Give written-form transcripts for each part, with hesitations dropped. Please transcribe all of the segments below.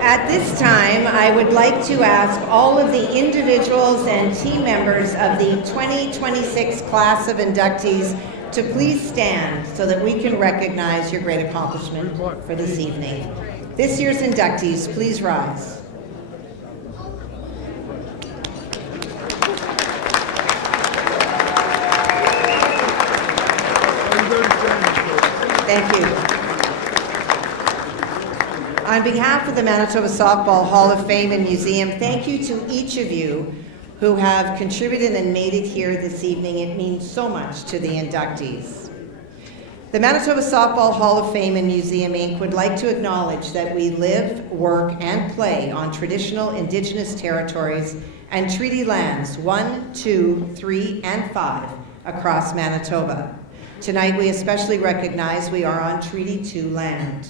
At this time, I would like to ask all of the individuals and team members of the 2026 class of inductees to please stand so that we can recognize your great accomplishment for this evening. This year's inductees, please rise. Thank you. On behalf of the Manitoba Softball Hall of Fame and Museum, thank you to each of you who have contributed and made it here this evening. It means so much to the inductees. The Manitoba Softball Hall of Fame and Museum, Inc. would like to acknowledge that we live, work, and play on traditional Indigenous territories and treaty lands 1, 2, 3, and 5 across Manitoba. Tonight, we especially recognize we are on Treaty 2 land.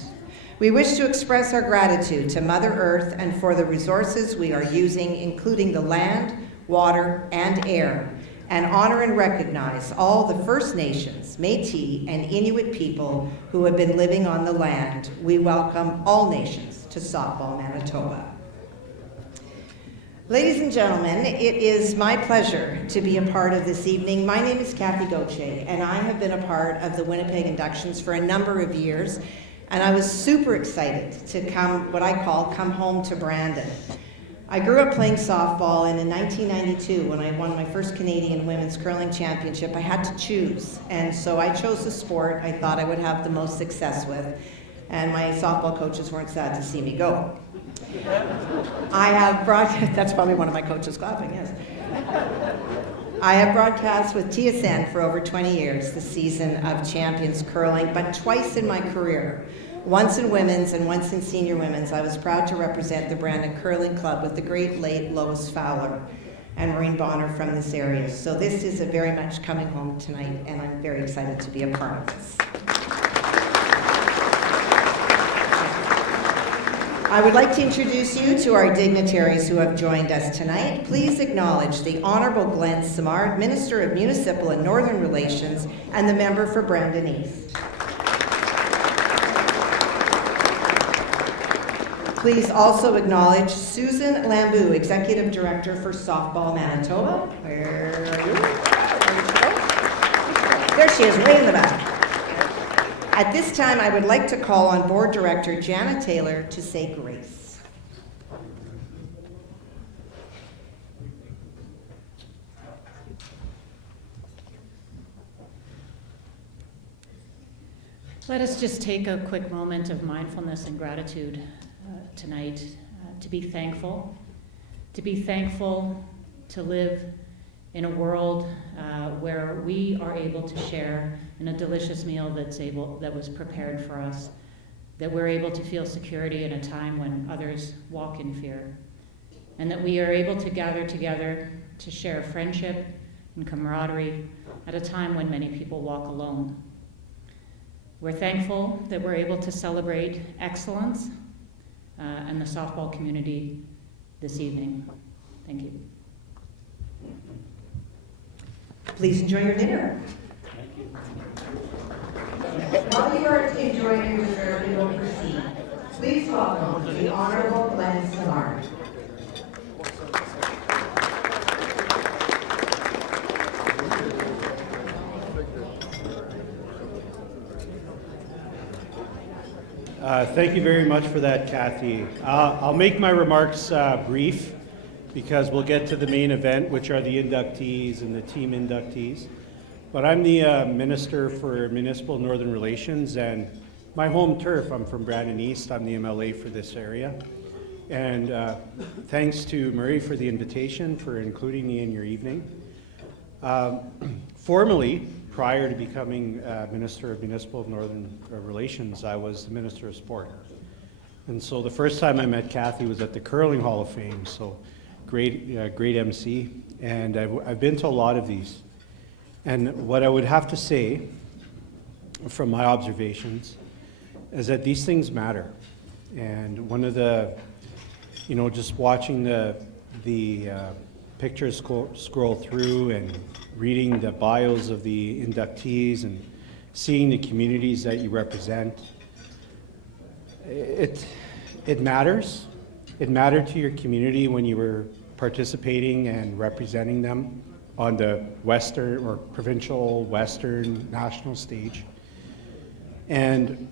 We wish to express our gratitude to Mother Earth and for the resources we are using, including the land, water, and air, and honor and recognize all the First Nations, Métis, and Inuit people who have been living on the land. We welcome all nations to Softball Manitoba. Ladies and gentlemen, it is my pleasure to be a part of this evening. My name is Kathy Gauthier, and I have been a part of the Winnipeg Inductions for a number of years, and I was super excited to come home to Brandon. I grew up playing softball, and in 1992, when I won my first Canadian Women's Curling Championship, I had to choose, and so I chose the sport I thought I would have the most success with, and my softball coaches weren't sad to see me go. That's probably one of my coaches clapping, yes. I have broadcast with TSN for over 20 years, the season of Champions Curling, but twice in my career, once in women's and once in senior women's, I was proud to represent the Brandon Curling Club with the great late Lois Fowler and Maureen Bonner from this area. So this is a very much coming home tonight, and I'm very excited to be a part of this. I would like to introduce you to our dignitaries who have joined us tonight. Please acknowledge the Honourable Glenn Simard, Minister of Municipal and Northern Relations, and the member for Brandon East. Please also acknowledge Susan Lambu, Executive Director for Softball Manitoba. Where are you? There she is, way in the back. At this time, I would like to call on Board Director Janet Taylor to say grace. Let us just take a quick moment of mindfulness and gratitude tonight to be thankful to live in a world where we are able to share in a delicious meal that was prepared for us, that we're able to feel security in a time when others walk in fear, and that we are able to gather together to share friendship and camaraderie at a time when many people walk alone. We're thankful that we're able to celebrate excellence and the softball community this evening. Thank you. Please enjoy your dinner. Thank you. While you are enjoying your dessert, we will proceed. Please welcome the Honourable Glenn Simard. Thank you very much for that, Kathy. I'll make my remarks brief because we'll get to the main event, which are the inductees and the team inductees. But I'm the Minister for Municipal Northern Relations, and my home turf, I'm from Brandon East. I'm the MLA for this area. And thanks to Murray for the invitation, for including me in your evening. Formally, prior to becoming Minister of Municipal Northern Relations, I was the Minister of Sport. And so the first time I met Kathy was at the Curling Hall of Fame, so great MC. And I've been to a lot of these. And what I would have to say, from my observations, is that these things matter. And one of the, just watching the pictures scroll through and reading the bios of the inductees and seeing the communities that you represent, it matters, it mattered to your community when you were participating and representing them on the Western or provincial, Western, national stage. And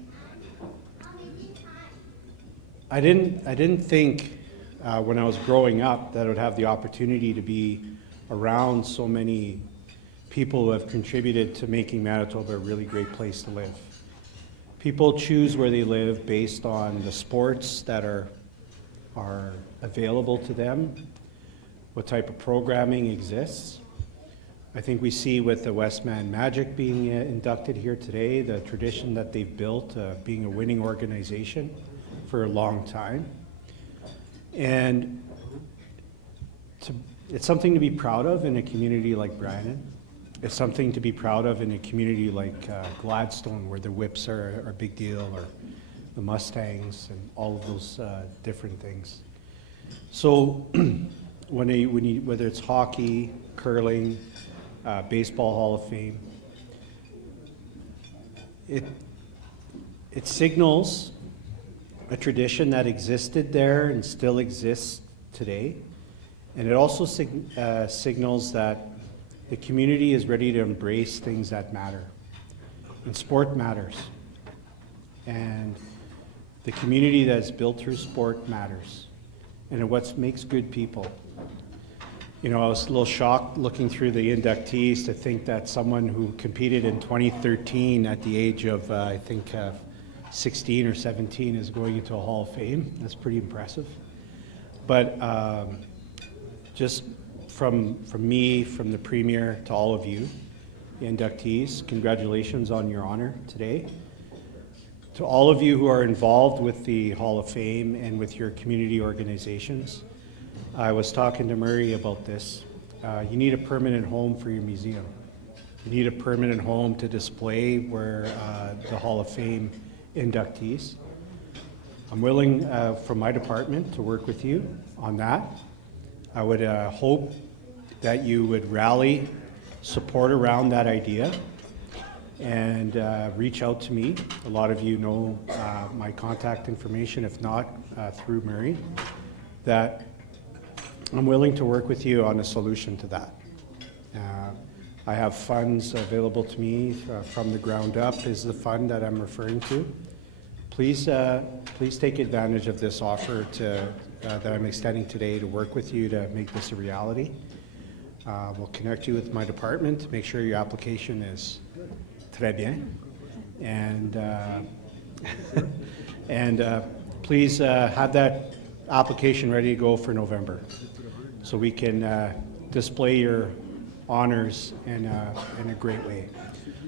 I didn't think when I was growing up that I would have the opportunity to be around so many people who have contributed to making Manitoba a really great place to live. People choose where they live based on the sports that are available to them, what type of programming exists. I think we see with the Westman Magic being inducted here today, the tradition that they've built, being a winning organization for a long time. And it's something to be proud of in a community like Brandon. It's something to be proud of in a community like Gladstone, where the Whips are a big deal, or the Mustangs, and all of those different things. So whether it's hockey, curling, Baseball Hall of Fame, it signals a tradition that existed there and still exists today. And it also signals that the community is ready to embrace things that matter. And sport matters. And the community that's built through sport matters. And what makes good people. You know, I was a little shocked looking through the inductees to think that someone who competed in 2013 at the age of, 16 or 17 is going into a Hall of Fame. That's pretty impressive. But just from me, from the Premier to all of you, the inductees, congratulations on your honor today. To all of you who are involved with the Hall of Fame and with your community organizations, I was talking to Murray about this. You need a permanent home for your museum. You need a permanent home to display where the Hall of Fame inductees. I'm willing from my department to work with you on that. I would hope that you would rally support around that idea and reach out to me. A lot of you know my contact information, if not through Murray, that I'm willing to work with you on a solution to that. I have funds available to me from the ground up is the fund that I'm referring to. Please take advantage of this offer that I'm extending today to work with you to make this a reality. We'll connect you with my department to make sure your application is très bien. And please have that application ready to go for November so we can display your honors in a great way.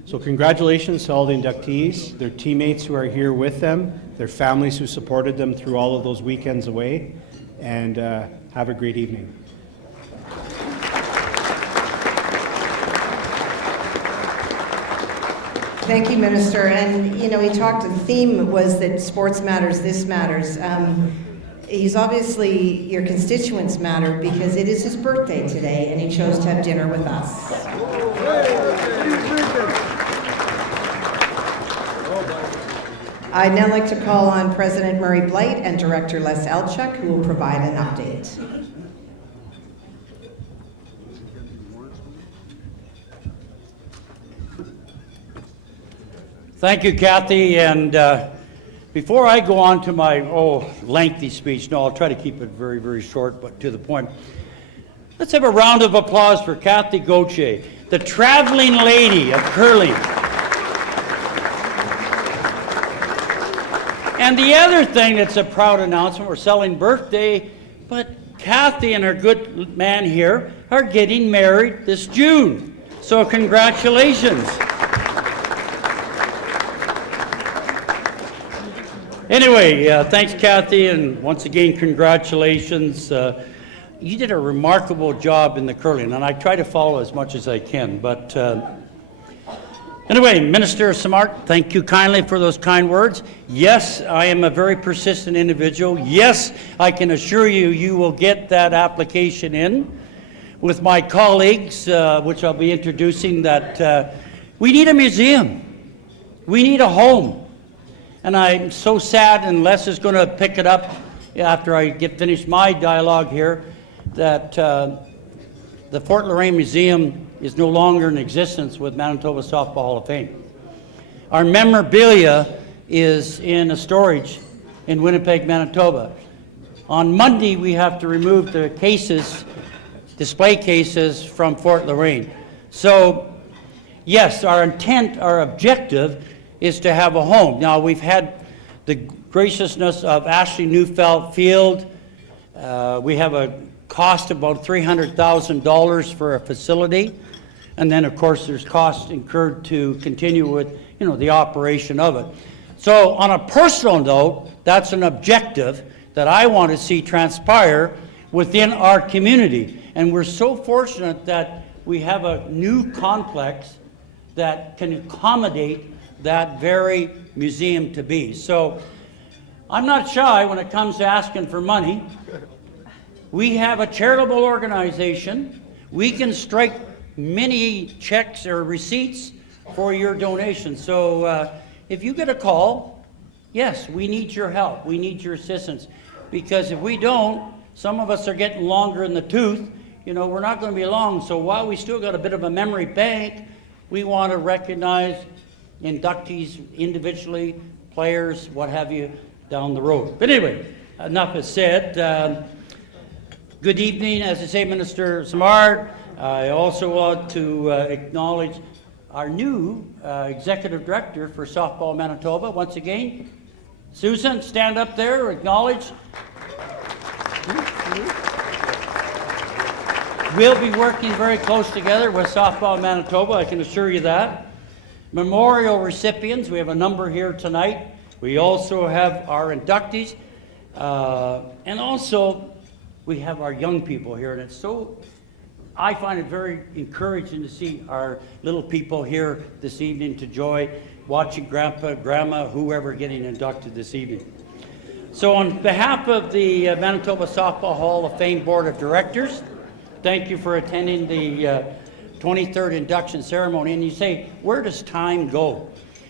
So congratulations to all the inductees, their teammates who are here with them, their families who supported them through all of those weekends away, and have a great evening. Thank you, Minister. And, you know, he talked, the theme was that sports matters, this matters. He's obviously, your constituents matter because it is his birthday today and he chose to have dinner with us. I'd now like to call on President Murray Blight and Director Les Elchuk, who will provide an update. Thank you, Kathy. And before I go on to my lengthy speech, no, I'll try to keep it very, very short, but to the point. Let's have a round of applause for Kathy Gauthier, the traveling lady of curling. And the other thing that's a proud announcement, we're selling birthday, but Kathy and her good man here are getting married this June. So congratulations. Anyway, thanks, Kathy, and once again, congratulations. You did a remarkable job in the curling, and I try to follow as much as I can. But anyway, Minister Samart, thank you kindly for those kind words. Yes, I am a very persistent individual. Yes, I can assure you, you will get that application in with my colleagues, which I'll be introducing, that we need a museum. We need a home. And I'm so sad, and Les is going to pick it up after I finish my dialogue here, that the Fort Loraine Museum is no longer in existence with Manitoba Softball Hall of Fame. Our memorabilia is in a storage in Winnipeg, Manitoba. On Monday, we have to remove the cases, display cases from Fort Loraine. So, yes, our intent, our objective is to have a home. Now, we've had the graciousness of Ashley Neufeld Field. We have a cost of about $300,000 for a facility. And then, of course, there's costs incurred to continue with, the operation of it. So, on a personal note, that's an objective that I want to see transpire within our community. And we're so fortunate that we have a new complex that can accommodate that very museum to be. So I'm not shy when it comes to asking for money. We have a charitable organization. We can strike many checks or receipts for your donation. So if you get a call, yes, we need your help. We need your assistance. Because if we don't, some of us are getting longer in the tooth. We're not going to be long. So while we still got a bit of a memory bank, we want to recognize inductees individually, players, what have you, down the road. But anyway, enough is said. Good evening, as I say, Minister Simard. I also want to acknowledge our new Executive Director for Softball Manitoba. Once again, Susan, stand up there, acknowledge. We'll be working very close together with Softball Manitoba, I can assure you that. Memorial recipients, we have a number here tonight. We also have our inductees, and also we have our young people here. And I find it very encouraging to see our little people here this evening to enjoy watching Grandpa, Grandma, whoever getting inducted this evening. So on behalf of the Manitoba Softball Hall of Fame Board of Directors, thank you for attending the 23rd induction ceremony. And you say, where does time go?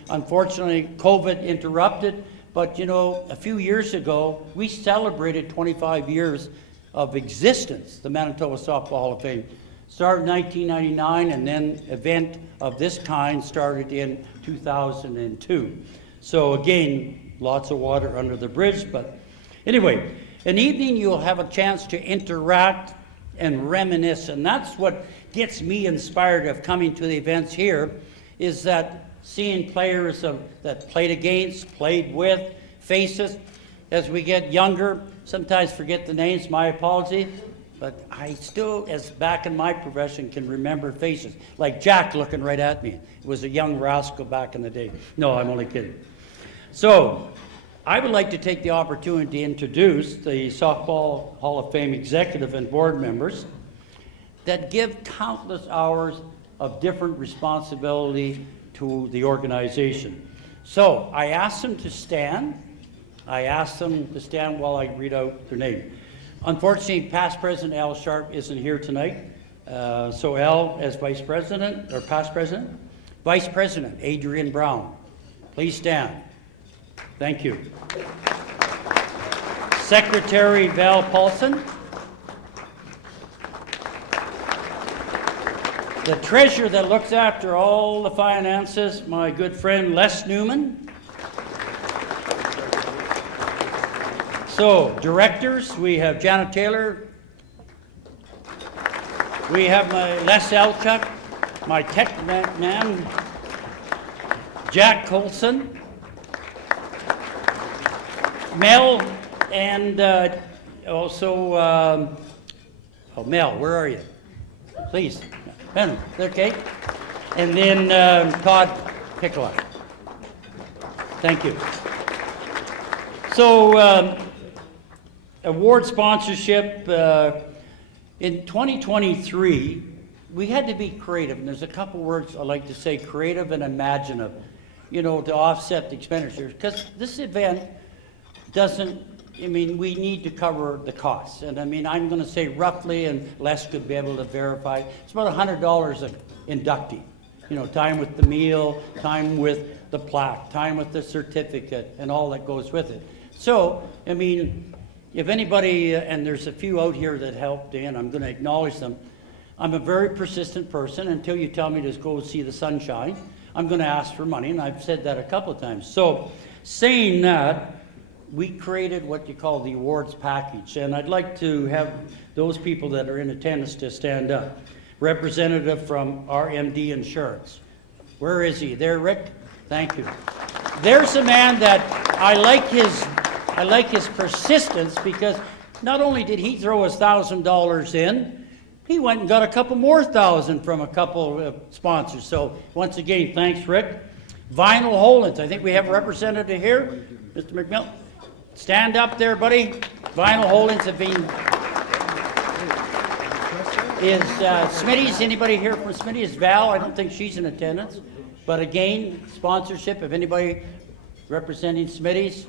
Unfortunately, COVID interrupted, but a few years ago, we celebrated 25 years of existence, the Manitoba Softball Hall of Fame. Started in 1999, and then an event of this kind started in 2002. So again, lots of water under the bridge, but anyway, an evening you'll have a chance to interact and reminisce, and that's what gets me inspired of coming to the events here, is that seeing players that played against, played with, faces. As we get younger, sometimes forget the names, my apology, but I still, as back in my profession, can remember faces. Like Jack looking right at me. It was a young rascal back in the day. No, I'm only kidding. So, I would like to take the opportunity to introduce the Softball Hall of Fame executive and board members that give countless hours of different responsibility to the organization. So, I asked them to stand. I asked them to stand while I read out their name. Unfortunately, past President Al Sharp isn't here tonight. So Al, as Vice President, or past President, Vice President Adrian Brown, please stand. Thank you. Secretary Val Paulson. The treasurer that looks after all the finances, my good friend Les Newman. So, directors, we have Janet Taylor. We have my Les Alchuk, my tech man, Jack Colson, Mel, and also, Mel, where are you? Please. Ben, okay. And then Todd Piccola. Thank you. So, award sponsorship. In 2023, we had to be creative, and there's a couple words I like to say, creative and imaginative, to offset the expenditures, because this event doesn't, we need to cover the costs. And I'm going to say roughly, and Les could be able to verify, it's about $100 an inductee. Time with the meal, time with the plaque, time with the certificate, and all that goes with it. So, if anybody, and there's a few out here that helped, and I'm going to acknowledge them, I'm a very persistent person. Until you tell me to go see the sunshine, I'm going to ask for money, and I've said that a couple of times. So, saying that, we created what you call the awards package, and I'd like to have those people that are in attendance to stand up. Representative from RMD Insurance. Where is he? There, Rick? Thank you. There's a man that I like his persistence, because not only did he throw his $1,000 in, he went and got a couple more thousand from a couple of sponsors. So once again, thanks, Rick. Vinyl Holdings, I think we have a representative here. Mr. McMillan, stand up there, buddy. Vinyl Holdings have been... Is Smitty's, anybody here from Smitty? Is Val? I don't think she's in attendance. But again, sponsorship, if anybody representing Smitty's.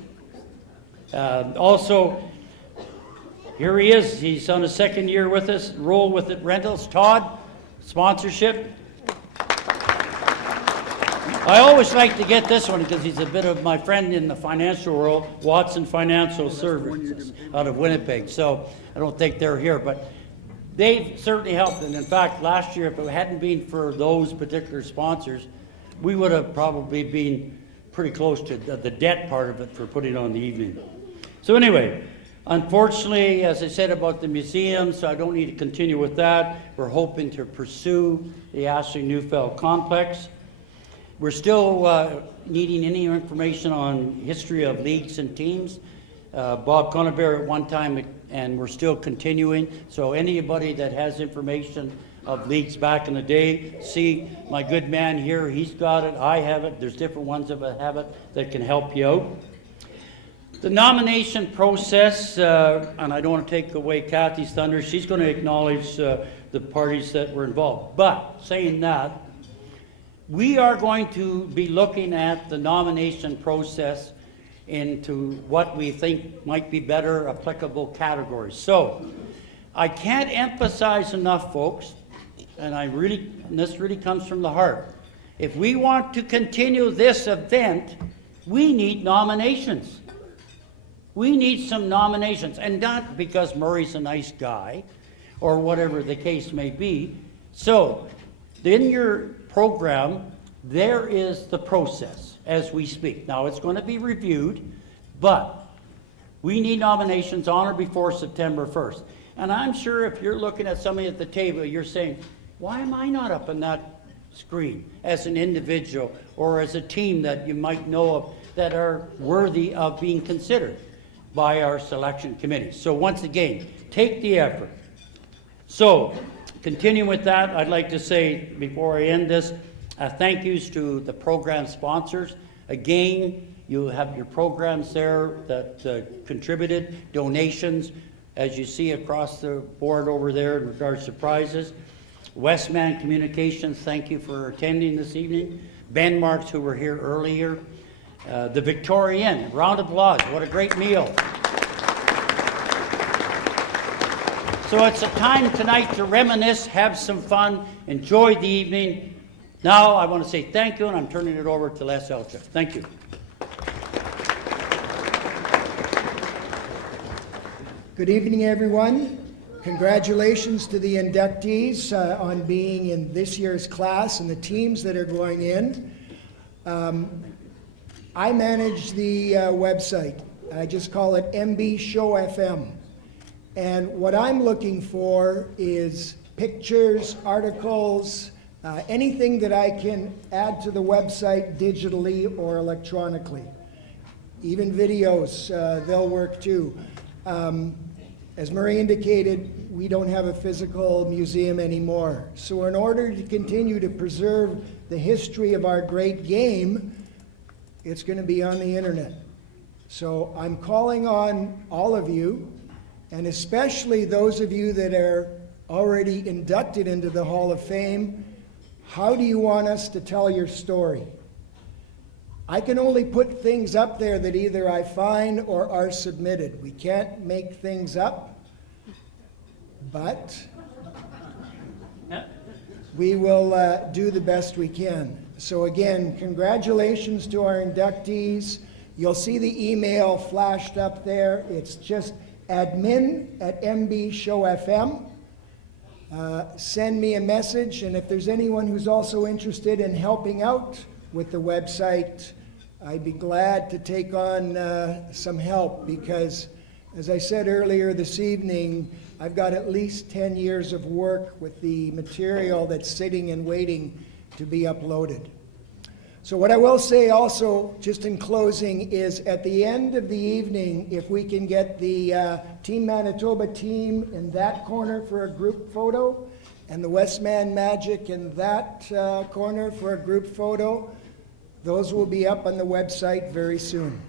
Also, here he is. He's on his second year with us. Roll With It Rentals. Todd, sponsorship. I always like to get this one because he's a bit of my friend in the financial world, Watson Financial Services out of Winnipeg. So I don't think they're here, but they've certainly helped. And in fact, last year, if it hadn't been for those particular sponsors, we would have probably been pretty close to the debt part of it for putting on the evening. So anyway, unfortunately, as I said about the museum, so I don't need to continue with that. We're hoping to pursue the Ashley Neufeld complex. We're still needing any information on history of leagues and teams. Bob Conaberry at one time, and we're still continuing. So anybody that has information of leagues back in the day, see my good man here, he's got it, I have it, there's different ones that have it that can help you out. The nomination process, and I don't want to take away Kathy's thunder, she's going to acknowledge the parties that were involved. But saying that, we are going to be looking at the nomination process into what we think might be better applicable categories. So I can't emphasize enough, folks, and this really comes from the heart. If we want to continue this event, we need nominations. We need some nominations, and not because Murray's a nice guy or whatever the case may be. So in your program, there is the process as we speak. Now, it's going to be reviewed, but we need nominations on or before September 1st. And I'm sure if you're looking at somebody at the table, you're saying, why am I not up on that screen as an individual or as a team that you might know of that are worthy of being considered by our selection committee? So once again, take the effort. So, continuing with that, I'd like to say, before I end this, thank yous to the program sponsors. Again, you have your programs there that contributed, donations, as you see across the board over there in regards to prizes. Westman Communications, thank you for attending this evening. Ben Marks, who were here earlier. The Victoria Inn, round of applause, what a great meal. So it's a time tonight to reminisce, have some fun, enjoy the evening. Now I want to say thank you, and I'm turning it over to Les Elchuk. Thank you. Good evening, everyone. Congratulations to the inductees on being in this year's class and the teams that are going in. I manage the website. I just call it MBSHOFM. And what I'm looking for is pictures, articles, anything that I can add to the website digitally or electronically. Even videos, they'll work too. As Murray indicated, we don't have a physical museum anymore. So in order to continue to preserve the history of our great game, it's going to be on the internet. So I'm calling on all of you, and especially those of you that are already inducted into the Hall of Fame. How do you want us to tell your story? I can only put things up there that either I find or are submitted. We can't make things up, but we will do the best we can. So again, congratulations to our inductees. You'll see the email flashed up there. It's just admin@MBSHOFM. Send me a message, and if there's anyone who's also interested in helping out with the website, I'd be glad to take on some help, because as I said earlier this evening, I've got at least 10 years of work with the material that's sitting and waiting to be uploaded. So what I will say also, just in closing, is at the end of the evening, if we can get the Team Manitoba team in that corner for a group photo, and the Westman Magic in that corner for a group photo, those will be up on the website very soon.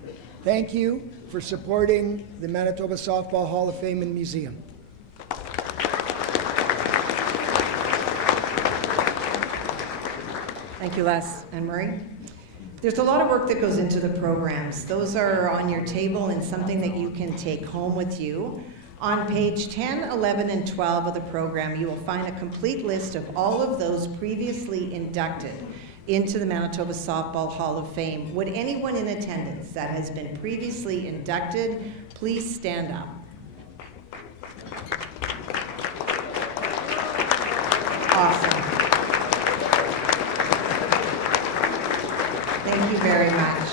Thank you for supporting the Manitoba Softball Hall of Fame and Museum. Thank you, Les. Anne-Marie? There's a lot of work that goes into the programs. Those are on your table and something that you can take home with you. On page 10, 11, and 12 of the program, you will find a complete list of all of those previously inducted into the Manitoba Softball Hall of Fame. Would anyone in attendance that has been previously inducted please stand up? Awesome. Thank you very much.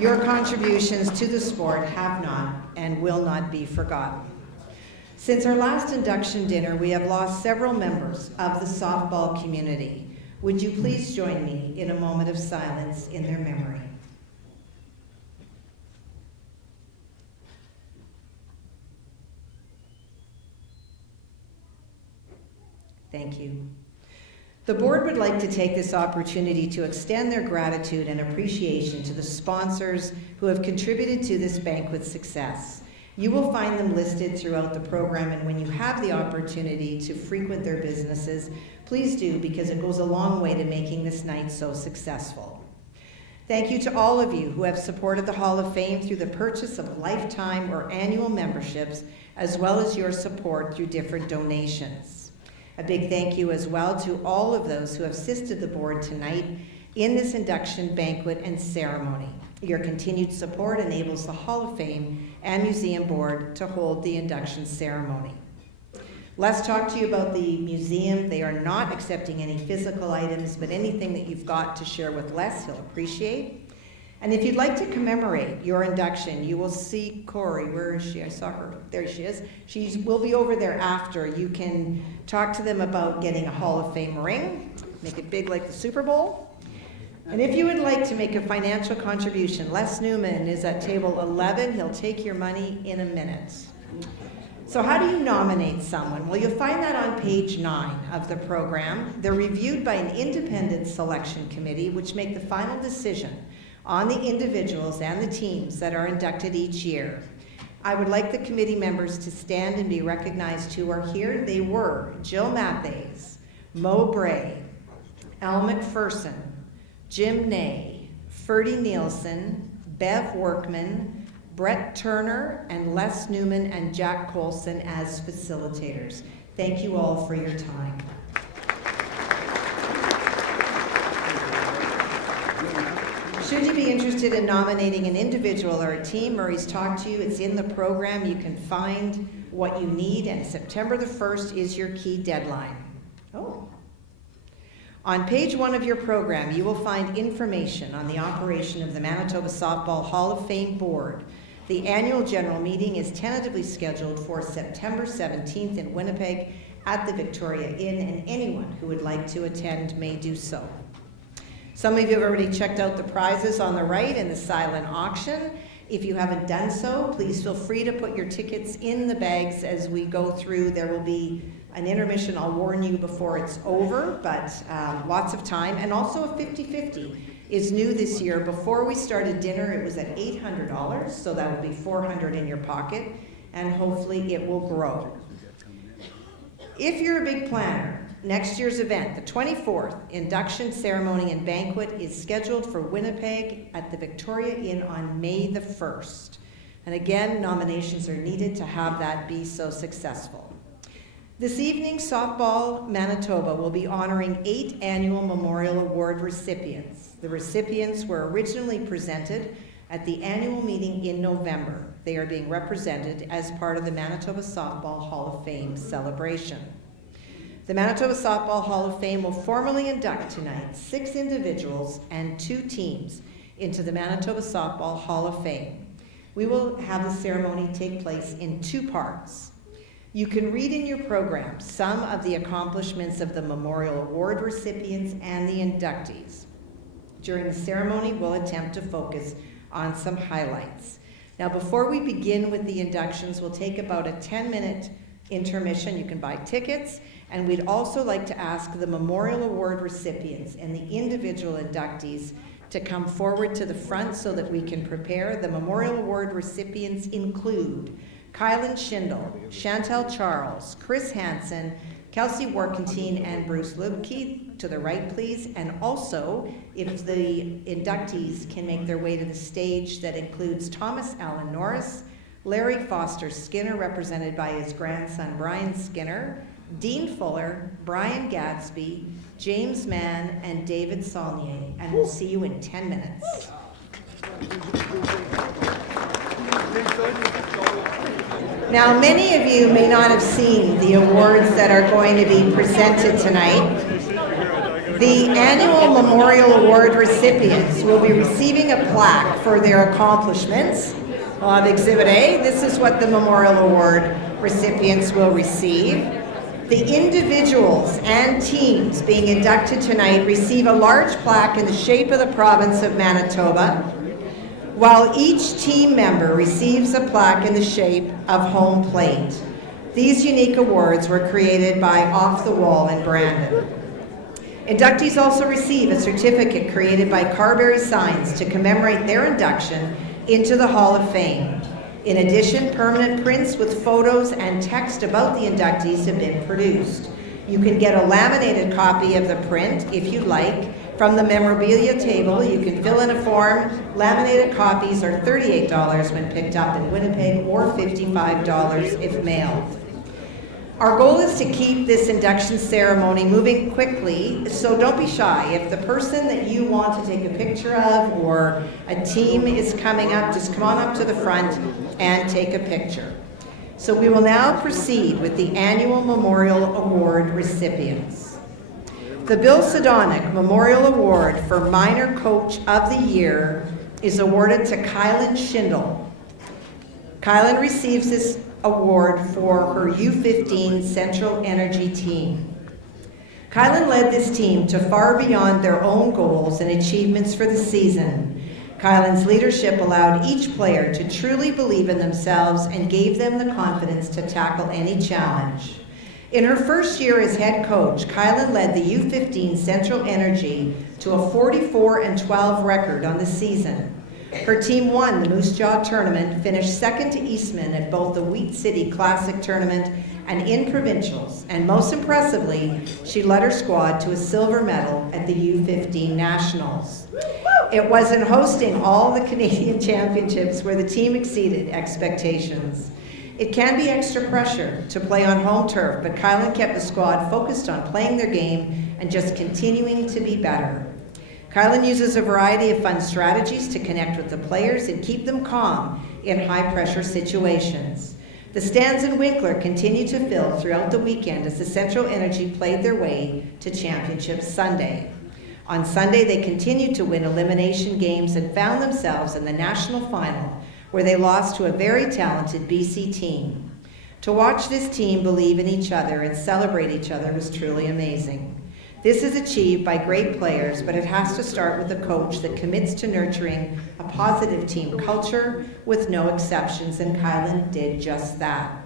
Your contributions to the sport have not and will not be forgotten. Since our last induction dinner, we have lost several members of the softball community. Would you please join me in a moment of silence in their memory? Thank you. The board would like to take this opportunity to extend their gratitude and appreciation to the sponsors who have contributed to this banquet's success. You will find them listed throughout the program, and when you have the opportunity to frequent their businesses, please do, because it goes a long way to making this night so successful. Thank you to all of you who have supported the Hall of Fame through the purchase of lifetime or annual memberships, as well as your support through different donations. A big thank you as well to all of those who have assisted the board tonight in this induction banquet and ceremony. Your continued support enables the Hall of Fame and Museum Board to hold the induction ceremony. Let's talk to you about the museum. They are not accepting any physical items, but anything that you've got to share with Les, he'll appreciate. And if you'd like to commemorate your induction, you will see Corey. Where is she? I saw her. There she is. She will be over there after. You can talk to them about getting a Hall of Fame ring, make it big like the Super Bowl. And if you would like to make a financial contribution, Les Newman is at table 11. He'll take your money in a minute. So how do you nominate someone? Well, you'll find that on page 9 of the program. They're reviewed by an independent selection committee, which make the final decision on the individuals and the teams that are inducted each year. I would like the committee members to stand and be recognized who are here. They were Jill Matthews, Mo Bray, Al McPherson, Jim Ney, Ferdy Nielsen, Bev Workman, Brett Turner, and Les Newman and Jack Colson as facilitators. Thank you all for your time. Should you be interested in nominating an individual or a team, Murray's talked to you. It's in the program. You can find what you need, and September the 1st is your key deadline. Oh. On page 1 of your program, you will find information on the operation of the Manitoba Softball Hall of Fame Board. The annual general meeting is tentatively scheduled for September 17th in Winnipeg at the Victoria Inn, and anyone who would like to attend may do so. Some of you have already checked out the prizes on the right in the silent auction. If you haven't done so, please feel free to put your tickets in the bags as we go through. There will be an intermission, I'll warn you before it's over, but lots of time. And also a 50-50 is new this year. Before we started dinner, it was at $800, so that will be $400 in your pocket, and hopefully it will grow. If you're a big planner, next year's event, the 24th induction ceremony and banquet, is scheduled for Winnipeg at the Victoria Inn on May the 1st. And again, nominations are needed to have that be so successful. This evening, Softball Manitoba will be honoring 8 annual Memorial Award recipients. The recipients were originally presented At the annual meeting in November, they are being represented as part of the Manitoba Softball Hall of Fame celebration. The Manitoba Softball Hall of Fame will formally induct tonight 6 individuals and 2 teams into the Manitoba Softball Hall of Fame. We will have the ceremony take place in 2 parts. You can read in your program some of the accomplishments of the Memorial Award recipients and the inductees. During the ceremony, we'll attempt to focus on some highlights. Now, before we begin with the inductions, we'll take about a 10-minute intermission. You can buy tickets, and we'd also like to ask the Memorial Award recipients and the individual inductees to come forward to the front so that we can prepare. The Memorial Award recipients include Kylan Schindel, Chantel Charles, Chris Hansen, Kelsey Warkentine, and Bruce Lubke. To the right, please. And also, if the inductees can make their way to the stage, that includes Thomas Allan Norris, Larry Foster Skinner, represented by his grandson Brian Skinner, Dean Fuller, Brian Gadsby, James Mann, and David Saulnier. And we'll see you in 10 minutes. Now, many of you may not have seen the awards that are going to be presented tonight. The annual Memorial Award recipients will be receiving a plaque for their accomplishments. We'll have Exhibit A. This is what the Memorial Award recipients will receive. The individuals and teams being inducted tonight receive a large plaque in the shape of the province of Manitoba, while each team member receives a plaque in the shape of home plate. These unique awards were created by Off the Wall in Brandon. Inductees also receive a certificate created by Carberry Signs to commemorate their induction into the Hall of Fame. In addition, permanent prints with photos and text about the inductees have been produced. You can get a laminated copy of the print if you like from the memorabilia table. You can fill in a form. Laminated copies are $38 when picked up in Winnipeg, or $55 if mailed. Our goal is to keep this induction ceremony moving quickly, so don't be shy. If the person that you want to take a picture of or a team is coming up, just come on up to the front and take a picture. So we will now proceed with the annual Memorial Award recipients. The Bill Sidonic Memorial Award for Minor Coach of the Year is awarded to Kylan Schindel. Kylan receives this award for her U15 Central Energy team. Kylan led this team to far beyond their own goals and achievements for the season. Kylan's leadership allowed each player to truly believe in themselves and gave them the confidence to tackle any challenge. In her first year as head coach, Kylan led the U15 Central Energy to a 44-12 record on the season. Her team won the Moose Jaw Tournament, finished second to Eastman at both the Wheat City Classic Tournament and in provincials, and most impressively, she led her squad to a silver medal at the U15 Nationals. It was in hosting all the Canadian Championships where the team exceeded expectations. It can be extra pressure to play on home turf, but Kylan kept the squad focused on playing their game and just continuing to be better. Kylan uses a variety of fun strategies to connect with the players and keep them calm in high-pressure situations. The stands in Winkler continued to fill throughout the weekend as the Central Energy played their way to Championship Sunday. On Sunday, they continued to win elimination games and found themselves in the national final, where they lost to a very talented BC team. To watch this team believe in each other and celebrate each other was truly amazing. This is achieved by great players, but it has to start with a coach that commits to nurturing a positive team culture with no exceptions, and Kylan did just that.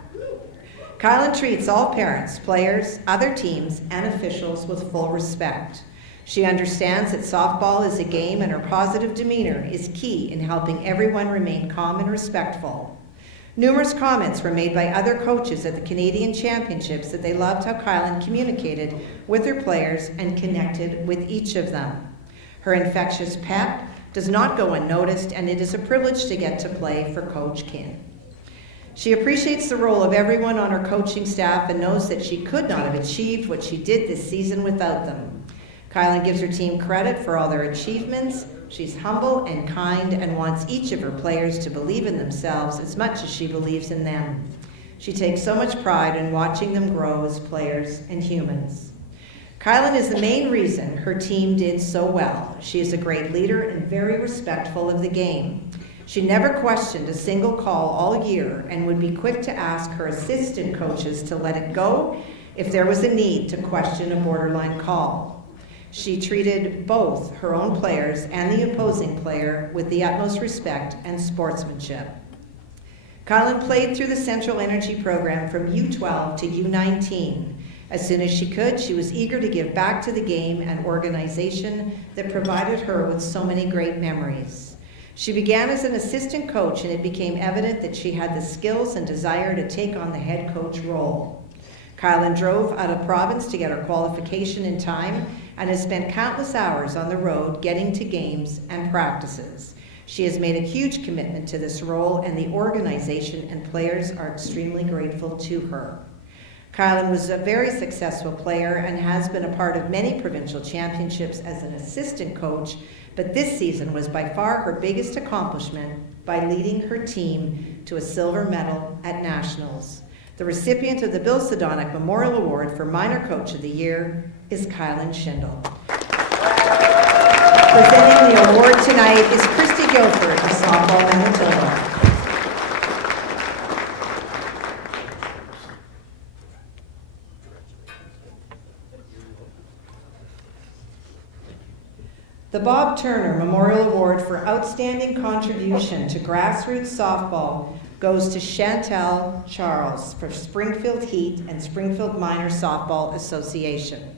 Kylan treats all parents, players, other teams, and officials with full respect. She understands that softball is a game, and her positive demeanor is key in helping everyone remain calm and respectful. Numerous comments were made by other coaches at the Canadian Championships that they loved how Kylan communicated with her players and connected with each of them. Her infectious pep does not go unnoticed, and it is a privilege to get to play for Coach Kin. She appreciates the role of everyone on her coaching staff and knows that she could not have achieved what she did this season without them. Kylan gives her team credit for all their achievements She's humble and kind and wants each of her players to believe in themselves as much as she believes in them. She takes so much pride in watching them grow as players and humans. Kylan is the main reason her team did so well. She is a great leader and very respectful of the game. She never questioned a single call all year and would be quick to ask her assistant coaches to let it go if there was a need to question a borderline call. She treated both her own players and the opposing player with the utmost respect and sportsmanship. Kylan played through the Central Energy program from U12 to U19. As soon as she could, she was eager to give back to the game and organization that provided her with so many great memories. She began as an assistant coach, and it became evident that she had the skills and desire to take on the head coach role. Kylan drove out of province to get her qualification in time and has spent countless hours on the road getting to games and practices. She has made a huge commitment to this role, and the organization and players are extremely grateful to her. Kylan was a very successful player and has been a part of many provincial championships as an assistant coach, but this season was by far her biggest accomplishment by leading her team to a silver medal at Nationals. The recipient of the Bill Sidonic Memorial Award for Minor Coach of the Year is Kylan Schindel. Presenting the award tonight is Christy Guilford of Softball, Manitoba. The Bob Turner Memorial Award for Outstanding Contribution to Grassroots Softball goes to Chantel Charles for Springfield Heat and Springfield Minor Softball Association.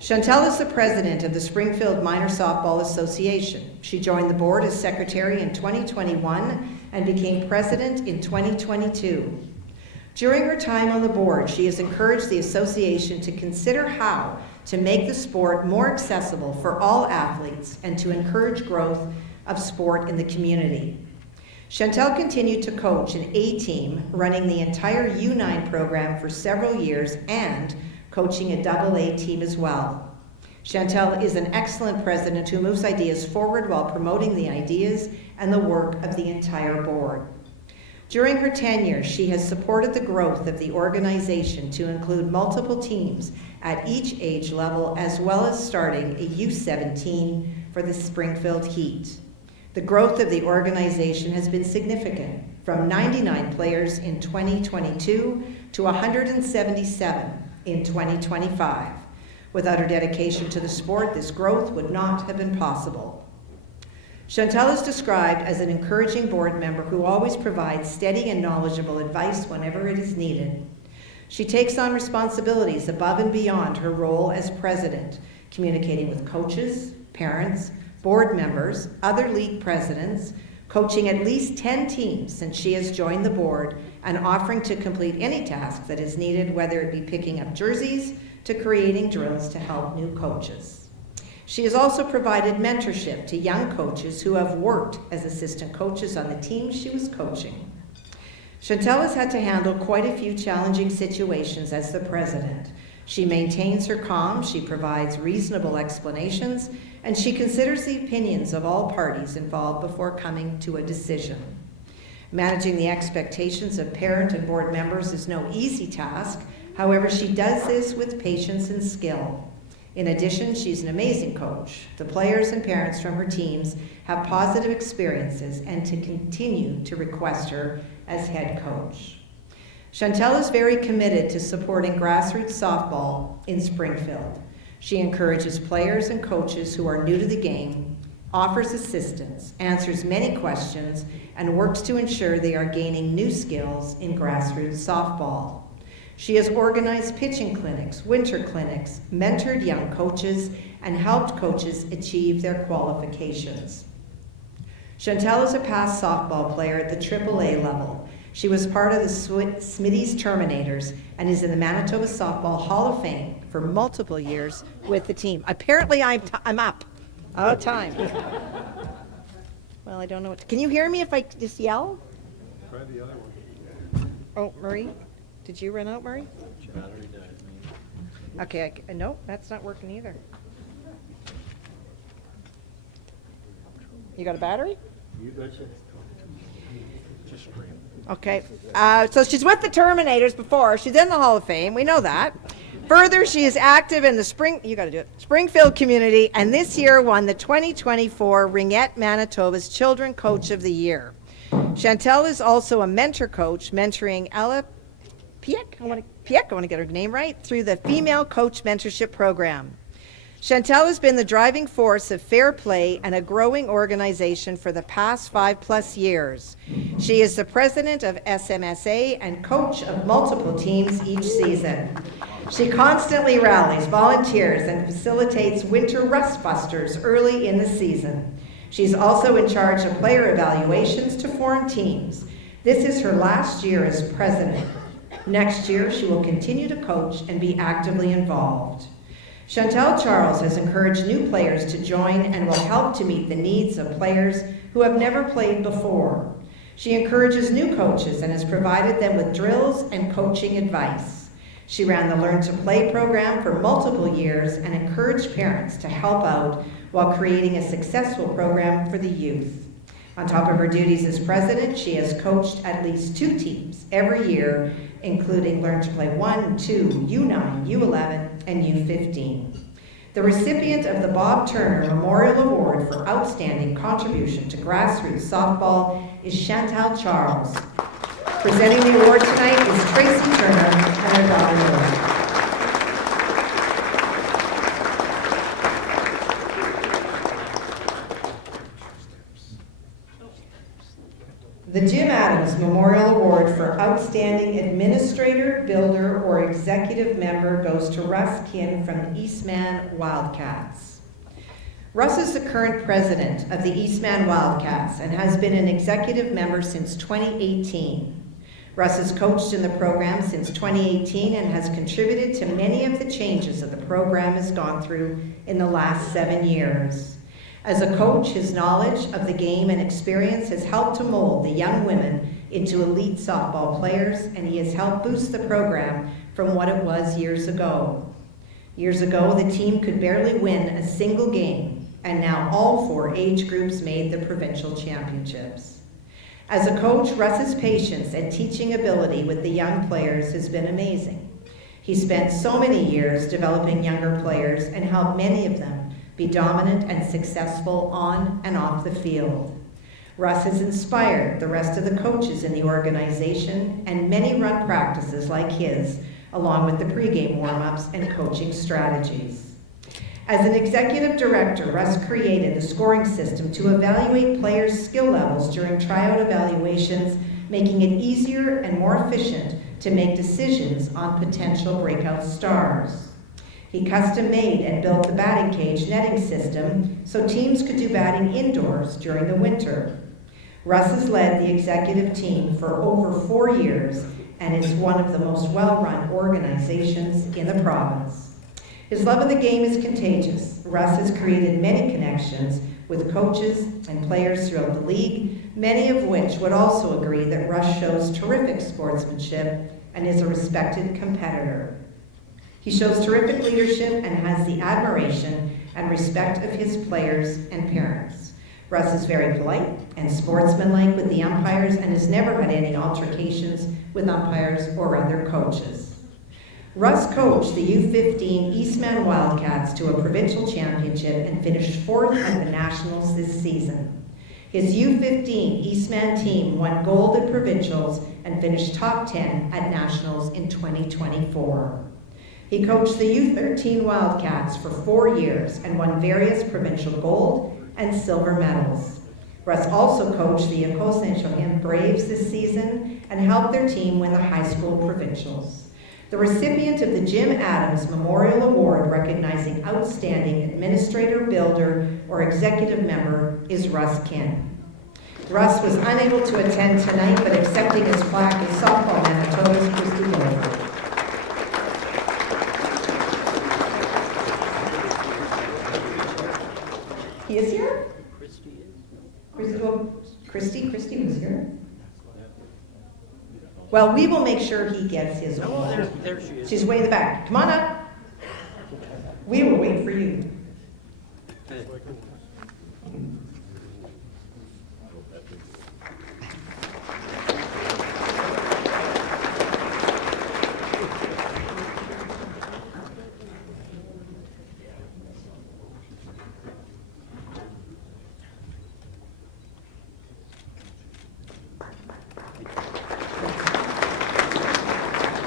Chantel is the president of the Springfield Minor Softball Association. She joined the board as secretary in 2021 and became president in 2022. During her time on the board, she has encouraged the association to consider how to make the sport more accessible for all athletes and to encourage growth of sport in the community. Chantel continued to coach an A-team, running the entire U9 program for several years and coaching a AA team as well. Chantel is an excellent president who moves ideas forward while promoting the ideas and the work of the entire board. During her tenure, she has supported the growth of the organization to include multiple teams at each age level, as well as starting a U17 for the Springfield Heat. The growth of the organization has been significant, from 99 players in 2022 to 177 in 2025. Without her dedication to the sport, this growth would not have been possible. Chantel is described as an encouraging board member who always provides steady and knowledgeable advice whenever it is needed. She takes on responsibilities above and beyond her role as president, communicating with coaches, parents, board members, other league presidents, coaching at least 10 teams since she has joined the board, and offering to complete any task that is needed, whether it be picking up jerseys to creating drills to help new coaches. She has also provided mentorship to young coaches who have worked as assistant coaches on the teams she was coaching. Chantel has had to handle quite a few challenging situations as the president. She maintains her calm, she provides reasonable explanations, and she considers the opinions of all parties involved before coming to a decision. Managing the expectations of parent and board members is no easy task. However, she does this with patience and skill. In addition, she's an amazing coach. The players and parents from her teams have positive experiences and to continue to request her as head coach. Chantel is very committed to supporting grassroots softball in Springfield. She encourages players and coaches who are new to the game, offers assistance, answers many questions, and works to ensure they are gaining new skills in grassroots softball. She has organized pitching clinics, winter clinics, mentored young coaches, and helped coaches achieve their qualifications. Chantel is a past softball player at the AAA level. She was part of the Smitty's Terminators and is in the Manitoba Softball Hall of Fame for multiple years with the team. Apparently I'm up. Out of time. Well, I don't know what can you hear me if I just yell? Try the other one. Oh, Marie? Did you run out, Murray? Battery died. Okay, no, that's not working either. You got a battery? You betcha. Just scream. Okay. So she's with the Terminators before. She's in the Hall of Fame. We know that. Further, she is active in the Springfield community, and this year won the 2024 Ringette Manitoba's Children Coach of the Year. Chantel is also a mentor coach, mentoring Ella Pieck, I want to get her name right, through the Female Coach Mentorship Program. Chantel has been the driving force of Fair Play and a growing organization for the past 5+ years. She is the president of SMSA and coach of multiple teams each season. She constantly rallies, volunteers, and facilitates winter rust busters early in the season. She's also in charge of player evaluations to form teams. This is her last year as president. Next year, she will continue to coach and be actively involved. Chantel Charles has encouraged new players to join and will help to meet the needs of players who have never played before. She encourages new coaches and has provided them with drills and coaching advice. She ran the Learn to Play program for multiple years and encouraged parents to help out while creating a successful program for the youth. On top of her duties as president, she has coached at least 2 teams every year, including Learn to Play 1, 2, U9, U11, and U15. The recipient of the Bob Turner Memorial Award for Outstanding Contribution to Grassroots Softball is Chantel Charles. Presenting the award tonight is Tracy Turner and her daughter Lily. The Jim Adams Memorial Award for Outstanding Administrator, Builder, or Executive Member goes to Russ Kim from the Eastman Wildcats. Russ is the current president of the Eastman Wildcats and has been an executive member since 2018. Russ has coached in the program since 2018 and has contributed to many of the changes that the program has gone through in the last 7 years. As a coach, his knowledge of the game and experience has helped to mold the young women into elite softball players, and he has helped boost the program from what it was years ago. Years ago, the team could barely win a single game, and now all 4 age groups made the provincial championships. As a coach, Russ's patience and teaching ability with the young players has been amazing. He spent so many years developing younger players and helped many of them be dominant and successful on and off the field. Russ has inspired the rest of the coaches in the organization, and many run practices like his, along with the pregame warm-ups and coaching strategies. As an executive director, Russ created the scoring system to evaluate players' skill levels during tryout evaluations, making it easier and more efficient to make decisions on potential breakout stars. He custom-made and built the batting cage netting system so teams could do batting indoors during the winter. Russ has led the executive team for over 4 years and is one of the most well-run organizations in the province. His love of the game is contagious. Russ has created many connections with coaches and players throughout the league, many of which would also agree that Russ shows terrific sportsmanship and is a respected competitor. He shows terrific leadership and has the admiration and respect of his players and parents. Russ is very polite and sportsmanlike with the umpires and has never had any altercations with umpires or other coaches. Russ coached the U15 Eastman Wildcats to a provincial championship and finished 4th at the Nationals this season. His U15 Eastman team won gold at provincials and finished top 10 at Nationals in 2024. He coached the U13 Wildcats for 4 years and won various provincial gold and silver medals. Russ also coached the MBSHOFM Braves this season and helped their team win the high school provincials. The recipient of the Jim Adams Memorial Award recognizing Outstanding Administrator, Builder, or Executive Member is Russ Kim. Russ was unable to attend tonight, but accepting his plaque is Softball Manitoba's Christy Goldberg. He is here? Christy was here. Well, we will make sure he gets his award. There she is. She's way in the back. Come on up. We will wait for you.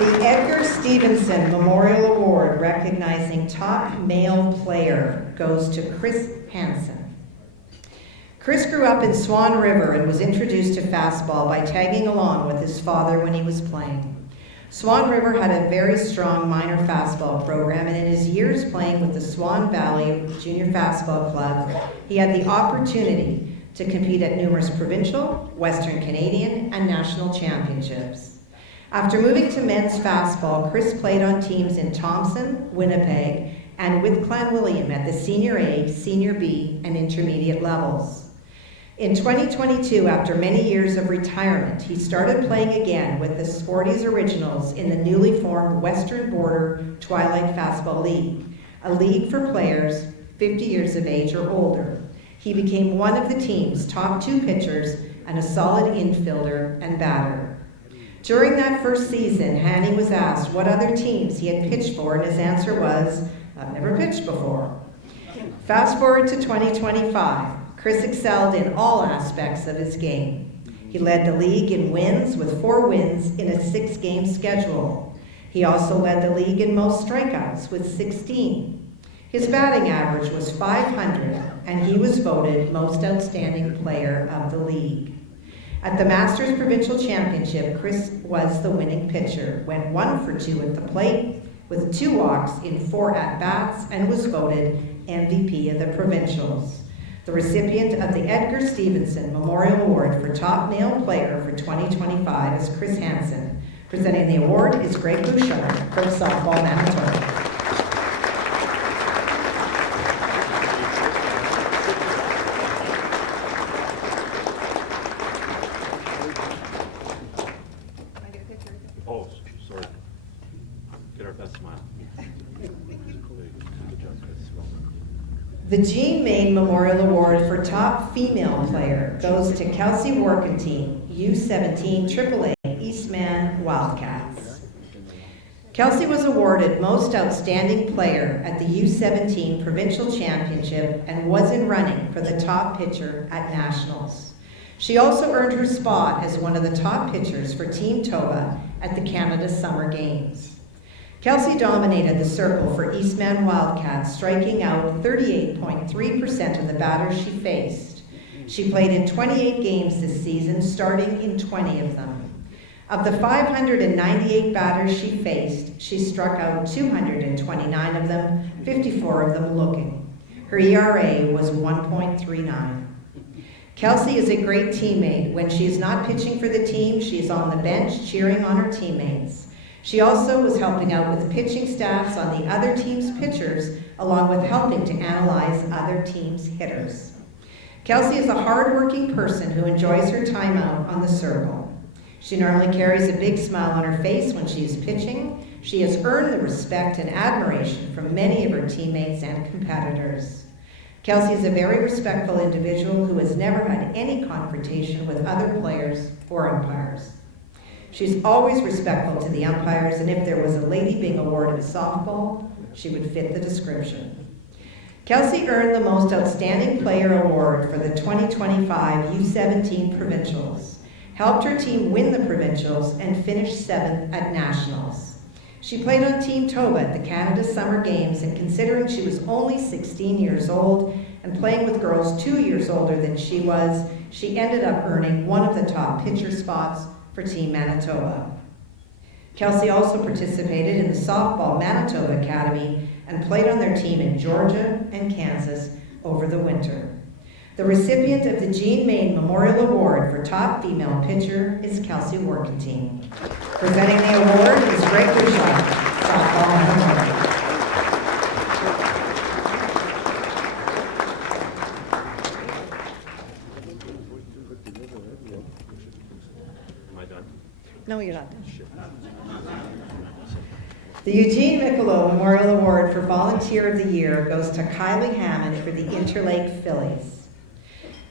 The Edgar Stevenson Memorial Award recognizing top male player goes to Chris Hansen. Chris grew up in Swan River and was introduced to fastball by tagging along with his father when he was playing. Swan River had a very strong minor fastball program, and in his years playing with the Swan Valley Junior Fastball Club, he had the opportunity to compete at numerous provincial, Western Canadian, and national championships. After moving to men's fastball, Chris played on teams in Thompson, Winnipeg, and with Clanwilliam at the Senior A, Senior B, and intermediate levels. In 2022, after many years of retirement, he started playing again with the Sporties Originals in the newly formed Western Border Twilight Fastball League, a league for players 50 years of age or older. He became one of the team's top 2 pitchers and a solid infielder and batter. During that first season, Hanny was asked what other teams he had pitched for, and his answer was, "I've never pitched before." Fast forward to 2025. Chris excelled in all aspects of his game. He led the league in wins with 4 wins in a 6-game schedule. He also led the league in most strikeouts with 16. His batting average was .500, and he was voted most outstanding player of the league. At the Masters Provincial Championship, Chris was the winning pitcher, went 1 for 2 at the plate with 2 walks in 4 at-bats, and was voted MVP of the Provincials. The recipient of the Edgar Stevenson Memorial Award for Top Male Player for 2025 is Chris Hansen. Presenting the award is Greg Bouchard from Softball Manitoba. Oh, sorry. Get our best smile. The Jean Main Memorial Award for Top Female Player goes to Kelsey Workentine, U17 AAA Eastman Wildcats. Kelsey was awarded Most Outstanding Player at the U17 Provincial Championship and was in running for the top pitcher at Nationals. She also earned her spot as one of the top pitchers for Team Toba at the Canada Summer Games. Kelsey dominated the circle for Eastman Wildcats, striking out 38.3% of the batters she faced. She played in 28 games this season, starting in 20 of them. Of the 598 batters she faced, she struck out 229 of them, 54 of them looking. Her ERA was 1.39. Kelsey is a great teammate. When she is not pitching for the team, she is on the bench cheering on her teammates. She also was helping out with pitching staffs on the other team's pitchers, along with helping to analyze other team's hitters. Kelsey is a hard-working person who enjoys her time out on the circle. She normally carries a big smile on her face when she is pitching. She has earned the respect and admiration from many of her teammates and competitors. Kelsey is a very respectful individual who has never had any confrontation with other players or umpires. She's always respectful to the umpires, and if there was a lady being awarded a softball, she would fit the description. Kelsey earned the Most Outstanding Player Award for the 2025 U17 Provincials, helped her team win the Provincials, and finished 7th at Nationals. She played on Team Toba at the Canada Summer Games, and considering she was only 16 years old and playing with girls 2 years older than she was, she ended up earning one of the top pitcher spots for Team Manitoba. Kelsey also participated in the Softball Manitoba Academy and played on their team in Georgia and Kansas over the winter. The recipient of the Jean Main Memorial Award for Top Female Pitcher is Kelsey Workentine. Presenting the award is Greg Bouchard, Softball Manitoba. No, you're not done. The Eugene Michelow Memorial Award for Volunteer of the Year goes to Kylie Hammond for the Interlake Phillies.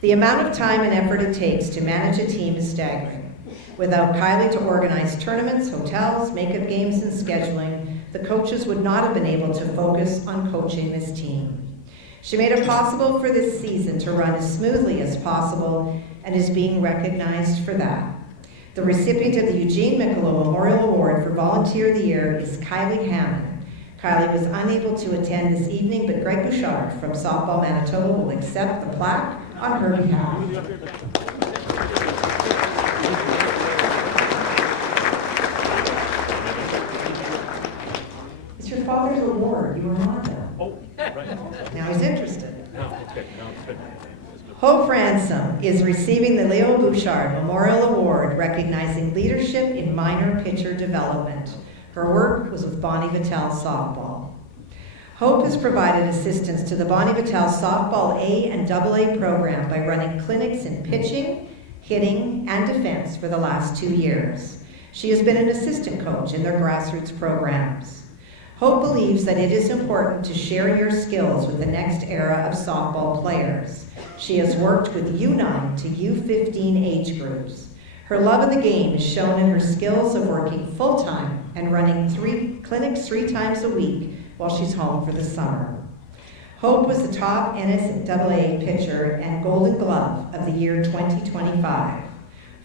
The amount of time and effort it takes to manage a team is staggering. Without Kylie to organize tournaments, hotels, makeup games, and scheduling, the coaches would not have been able to focus on coaching this team. She made it possible for this season to run as smoothly as possible and is being recognized for that. The recipient of the Eugene Michelow Memorial Award for Volunteer of the Year is Kylie Hammond. Kylie was unable to attend this evening, but Greg Bouchard from Softball Manitoba will accept the plaque on her behalf. It's your father's award. You were not though. Oh, right. Now he's interested. No, it's good. No, it's good. Hope Ransom is receiving the Leo Bouchard Memorial Award recognizing leadership in minor pitcher development. Her work was with Bonnie Vitale Softball. Hope has provided assistance to the Bonnie Vitale Softball A and AA program by running clinics in pitching, hitting, and defense for the last 2 years. She has been an assistant coach in their grassroots programs. Hope believes that it is important to share your skills with the next era of softball players. She has worked with U9 to U15 age groups. Her love of the game is shown in her skills of working full-time and running 3 clinics 3 times a week while she's home for the summer. Hope was the top NCAA pitcher and Golden Glove of the year 2025.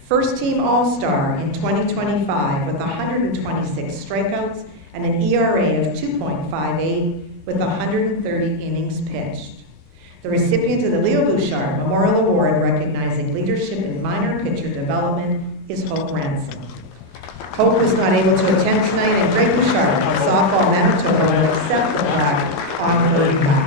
First team All-Star in 2025 with 126 strikeouts and an ERA of 2.58 with 130 innings pitched. The recipient of the Leo Bouchard Memorial Award recognizing leadership in minor pitcher development is Hope Ransom. Hope was not able to attend tonight, and Greg Bouchard of Softball Manitoba will accept the plaque on her behalf.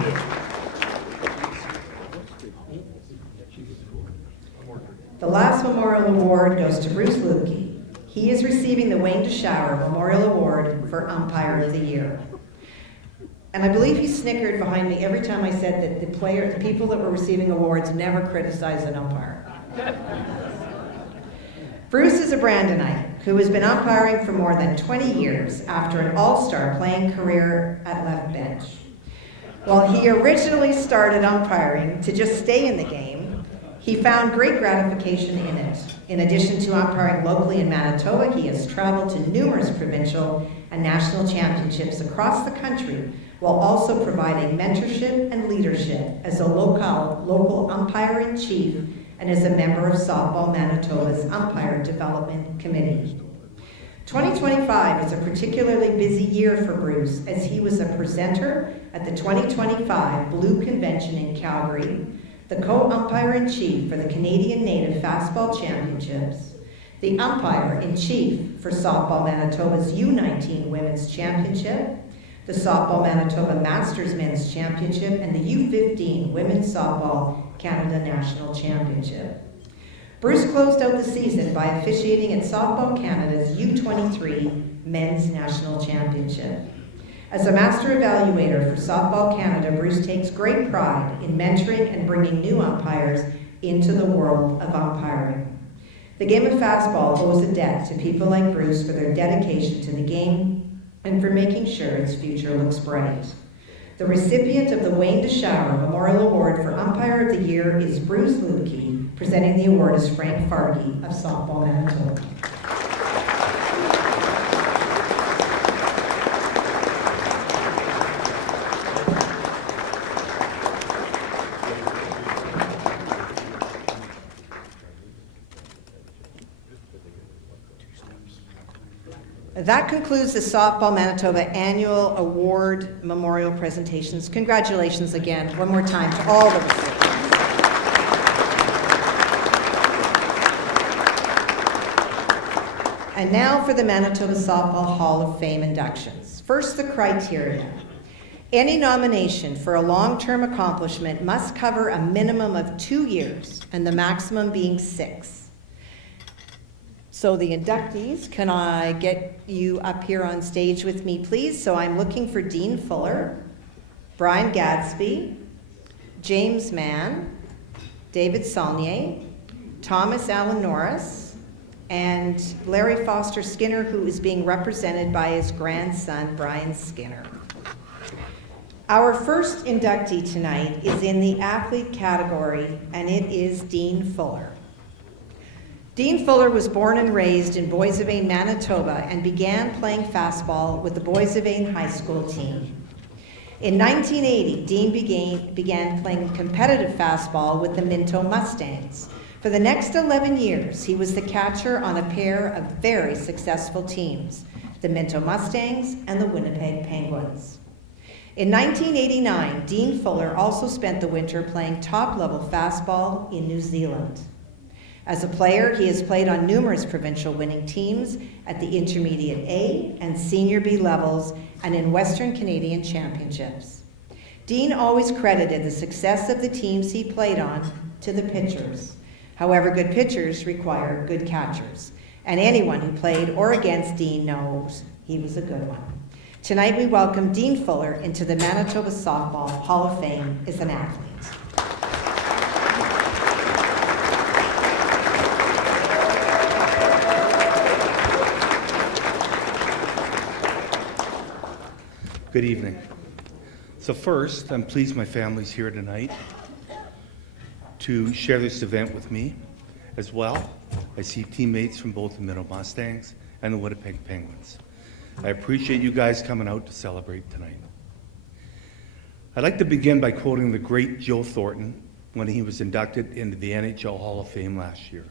The last Memorial Award goes to Bruce Lukey. He is receiving the Wayne DeShower Memorial Award for Umpire of the Year. And I believe he snickered behind me every time I said that the people that were receiving awards never criticize an umpire. Bruce is a Brandonite who has been umpiring for more than 20 years after an all-star playing career at left bench. While he originally started umpiring to just stay in the game, he found great gratification in it. In addition to umpiring locally in Manitoba, he has traveled to numerous provincial and national championships across the country, while also providing mentorship and leadership as a local umpire-in-chief and as a member of Softball Manitoba's Umpire Development Committee. 2025 is a particularly busy year for Bruce, as he was a presenter at the 2025 Blue Convention in Calgary, the co-umpire-in-chief for the Canadian Native Fastball Championships, the umpire-in-chief for Softball Manitoba's U19 Women's Championship, the Softball Manitoba Masters Men's Championship, and the U15 Women's Softball Canada National Championship. Bruce closed out the season by officiating at Softball Canada's U23 Men's National Championship. As a master evaluator for Softball Canada, Bruce takes great pride in mentoring and bringing new umpires into the world of umpiring. The game of fastball owes a debt to people like Bruce for their dedication to the game and for making sure its future looks bright. The recipient of the Wayne DeShower Memorial Award for Umpire of the Year is Bruce Lukey. Presenting the award is Frank Farkey of Softball Manitoba. That concludes the Softball Manitoba Annual Award Memorial presentations. Congratulations again, one more time, to all the recipients. And now for the Manitoba Softball Hall of Fame inductions. First, the criteria. Any nomination for a long-term accomplishment must cover a minimum of 2 years, and the maximum being 6. So the inductees, can I get you up here on stage with me, please? So I'm looking for Dean Fuller, Brian Gadsby, James Mann, David Saulnier, Thomas Allan Norris, and Larry Foster Skinner, who is being represented by his grandson, Brian Skinner. Our first inductee tonight is in the athlete category, and it is Dean Fuller. Dean Fuller was born and raised in Boissevain, Manitoba, and began playing fastball with the Boissevain High School team. In 1980, Dean began playing competitive fastball with the Minto Mustangs, For the next 11 years, he was the catcher on a pair of very successful teams, the Minto Mustangs and the Winnipeg Penguins. In 1989, Dean Fuller also spent the winter playing top-level fastball in New Zealand. As a player, he has played on numerous provincial winning teams at the Intermediate A and Senior B levels and in Western Canadian Championships. Dean always credited the success of the teams he played on to the pitchers. However, good pitchers require good catchers, and anyone who played or against Dean knows he was a good one. Tonight we welcome Dean Fuller into the Manitoba Softball Hall of Fame as an athlete. Good evening. So first, I'm pleased my family's here tonight to share this event with me as well. I see teammates from both the Minto Mustangs and the Winnipeg Penguins. I appreciate you guys coming out to celebrate tonight. I'd like to begin by quoting the great Joe Thornton when he was inducted into the NHL Hall of Fame last year.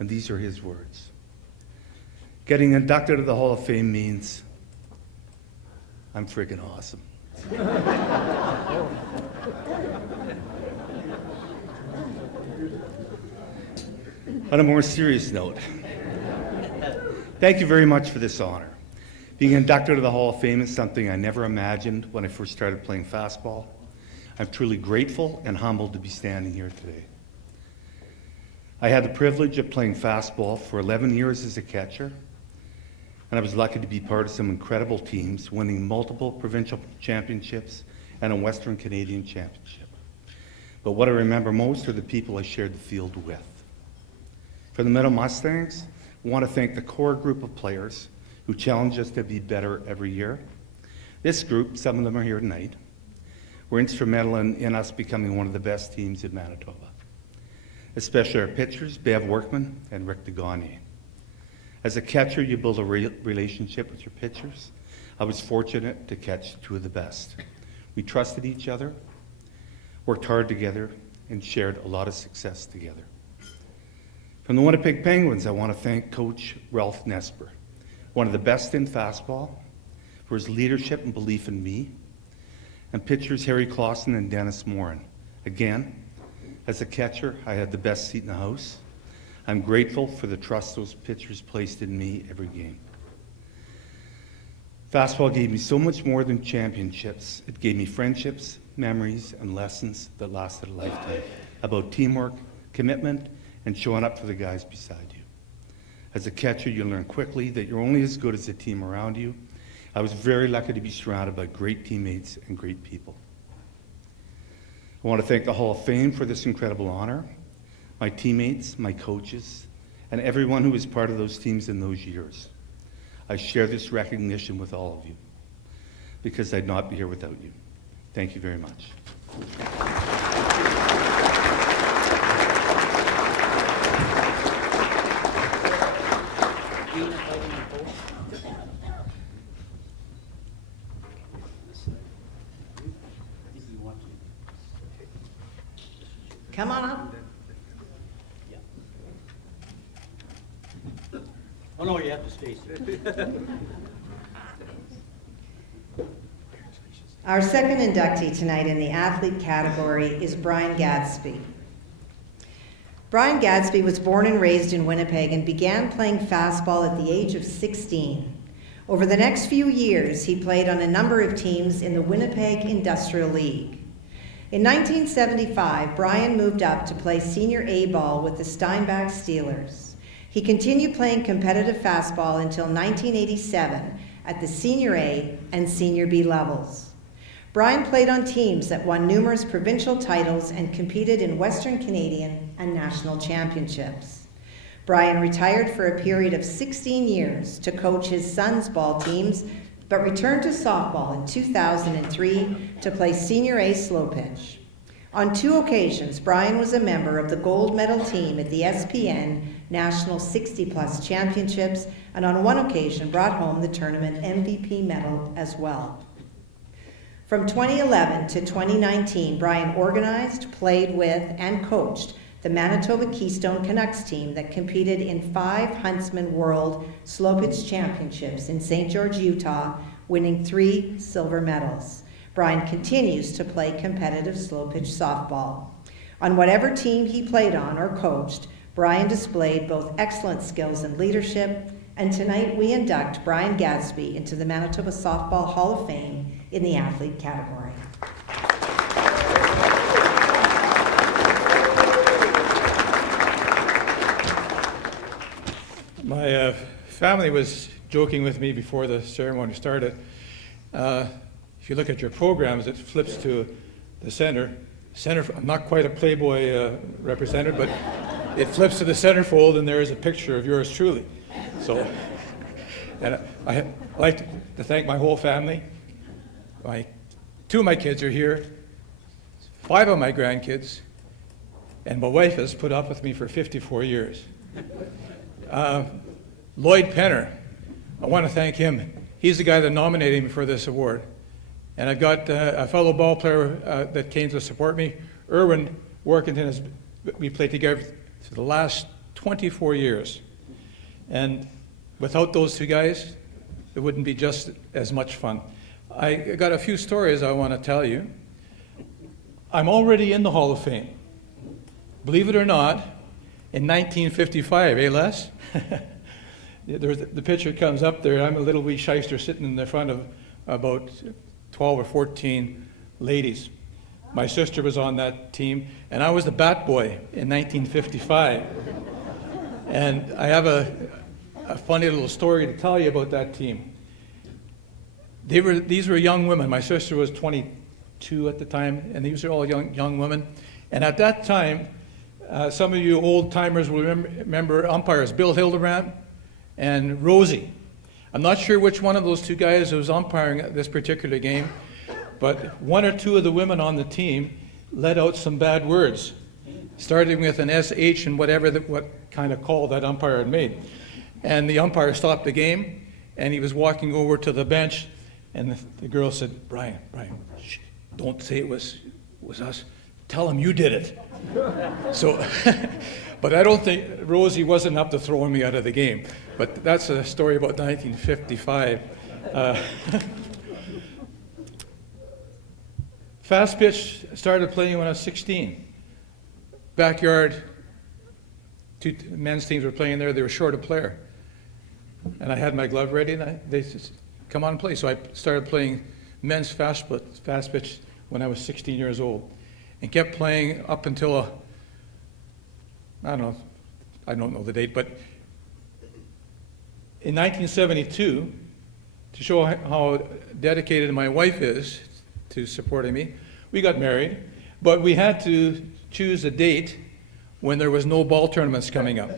And these are his words. Getting inducted to the Hall of Fame means I'm friggin' awesome. On a more serious note, thank you very much for this honor. Being inducted to the Hall of Fame is something I never imagined when I first started playing fastball. I'm truly grateful and humbled to be standing here today. I had the privilege of playing fastball for 11 years as a catcher, and I was lucky to be part of some incredible teams, winning multiple provincial championships and a Western Canadian championship. But what I remember most are the people I shared the field with. For the Minto Mustangs, I want to thank the core group of players who challenge us to be better every year. This group, some of them are here tonight, were instrumental in us becoming one of the best teams in Manitoba, especially our pitchers, Bev Workman and Rick DeGagne. As a catcher, you build a relationship with your pitchers. I was fortunate to catch two of the best. We trusted each other, worked hard together, and shared a lot of success together. From the Winnipeg Penguins, I want to thank Coach Ralph Nesper, one of the best in fastball, for his leadership and belief in me, and pitchers Harry Clausen and Dennis Morin. Again, as a catcher, I had the best seat in the house. I'm grateful for the trust those pitchers placed in me every game. Fastball gave me so much more than championships. It gave me friendships, memories, and lessons that lasted a lifetime about teamwork, commitment, and showing up for the guys beside you. As a catcher, you learn quickly that you're only as good as the team around you. I was very lucky to be surrounded by great teammates and great people. I want to thank the Hall of Fame for this incredible honor, my teammates, my coaches, and everyone who was part of those teams in those years. I share this recognition with all of you because I'd not be here without you. Thank you very much. Come on up. Oh, no, you have to stay. Our second inductee tonight in the athlete category is Brian Gadsby. Brian Gadsby was born and raised in Winnipeg and began playing fastball at the age of 16. Over the next few years, he played on a number of teams in the Winnipeg Industrial League. In 1975, Brian moved up to play senior A ball with the Steinbach Steelers. He continued playing competitive fastball until 1987 at the Senior A and Senior B levels. Brian played on teams that won numerous provincial titles and competed in Western Canadian and national championships. Brian retired for a period of 16 years to coach his son's ball teams, but returned to softball in 2003 to play Senior A slow pitch. On 2 occasions, Brian was a member of the gold medal team at the SPN National 60-plus Championships, and on 1 occasion brought home the tournament MVP medal as well. From 2011 to 2019, Brian organized, played with, and coached the Manitoba Keystone Canucks team that competed in 5 Huntsman World Slow Pitch Championships in St. George, Utah, winning 3 silver medals. Brian continues to play competitive slow pitch softball. On whatever team he played on or coached, Brian displayed both excellent skills and leadership, and tonight we induct Brian Gadsby into the Manitoba Softball Hall of Fame in the athlete category. My family was joking with me before the ceremony started. If you look at your programs, it flips to the center. I'm not quite a Playboy representative, but it flips to the centerfold, and there is a picture of yours truly. So, and I'd like to thank my whole family. 2 of my kids are here, 5 of my grandkids, and my wife has put up with me for 54 years. Lloyd Penner, I want to thank him. He's the guy that nominated me for this award. And I've got a fellow ball player that came to support me, Erwin Workington. We played together for the last 24 years. And without those 2 guys, it wouldn't be just as much fun. I got a few stories I want to tell you. I'm already in the Hall of Fame. Believe it or not, in 1955, eh, Les? The picture comes up there. I'm a little wee shyster sitting in the front of about 12 or 14 ladies. My sister was on that team, and I was the bat boy in 1955. And I have a funny little story to tell you about that team. These were young women. My sister was 22 at the time, and these are all young women. And at that time, some of you old-timers will remember umpires Bill Hildebrand and Rosie. I'm not sure which one of those 2 guys was umpiring this particular game, but 1 or 2 of the women on the team let out some bad words, starting with an SH and what kind of call that umpire had made. And the umpire stopped the game, and he was walking over to the bench, and the girl said, Brian, shh, don't say it was us. Tell him you did it. So, but I don't think Rosie wasn't up to throwing me out of the game. But that's a story about 1955. Fast pitch started playing when I was 16. Backyard, 2 men's teams were playing there. They were short a player. And I had my glove ready, and they said, come on and play. So I started playing men's fast pitch when I was 16 years old. And kept playing up until, I don't know the date, but in 1972, to show how dedicated my wife is to supporting me, we got married, but we had to choose a date when there was no ball tournaments coming up.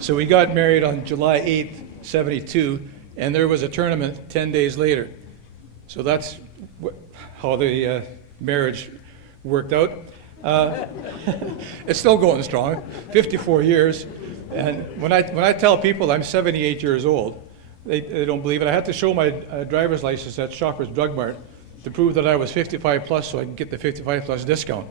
So we got married on July 8th, 72, and there was a tournament 10 days later. So that's how the marriage worked out. It's still going strong, 54 years. And when I tell people I'm 78 years old, they don't believe it. I had to show my driver's license at Shoppers Drug Mart to prove that I was 55 plus so I could get the 55 plus discount.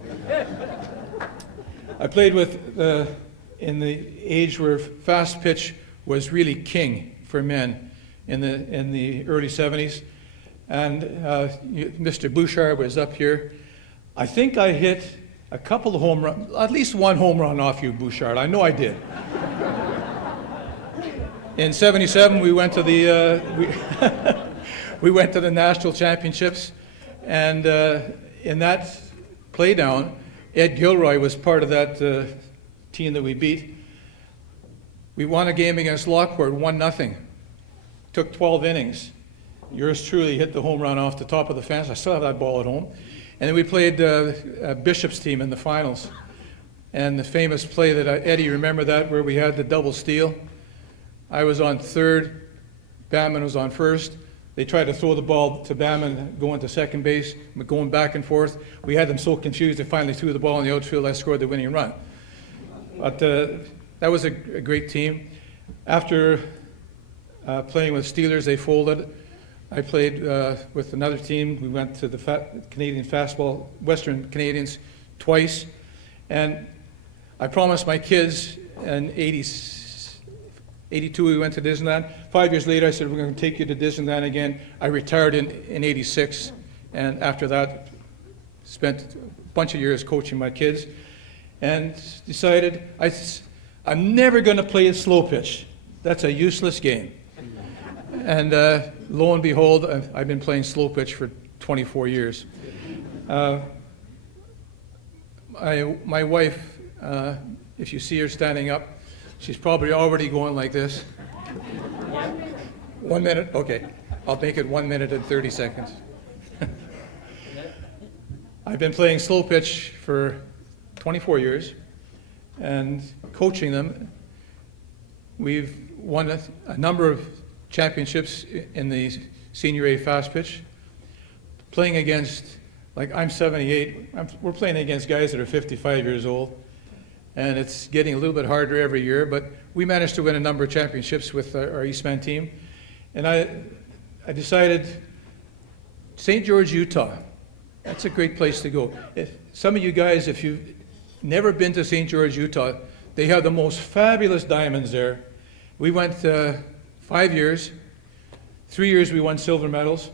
I played in the age where fast pitch was really king for men in the early 70s. And Mr. Bouchard was up here. I think I hit a couple of home runs, at least 1 home run off you, Bouchard. I know I did. In '77, we went to the we went to the national championships, and in that playdown, Ed Gilroy was part of that team that we beat. We won a game against Lockport, 1-0. Took 12 innings. Yours truly hit the home run off the top of the fence. I still have that ball at home. And then we played Bishop's team in the finals. And the famous play that Eddie, remember that, where we had the double steal? I was on third, Banman was on first. They tried to throw the ball to Banman, going to second base, going back and forth. We had them so confused, they finally threw the ball in the outfield. I scored the winning run. But that was a great team. After playing with Steelers, they folded. I played with another team. We went to the Canadian Fastball, Western Canadians, twice. And I promised my kids in 82 we went to Disneyland. 5 years later, I said, we're going to take you to Disneyland again. I retired in 86, and after that, spent a bunch of years coaching my kids, and decided I'm never going to play a slow pitch. That's a useless game. And lo and behold, I've been playing slow pitch for 24 years. My wife, if you see her standing up, she's probably already going like this. 1 minute? Okay. I'll make it 1 minute and 30 seconds. I've been playing slow pitch for 24 years and coaching them. We've won a number of championships in the Senior A fast pitch. Playing against, like I'm 78, we're playing against guys that are 55 years old. And it's getting a little bit harder every year, but we managed to win a number of championships with our Eastman team. And I decided St. George, Utah, that's a great place to go. Some of you guys, if you've never been to St. George, Utah, they have the most fabulous diamonds there. We went 5 years. 3 years we won silver medals.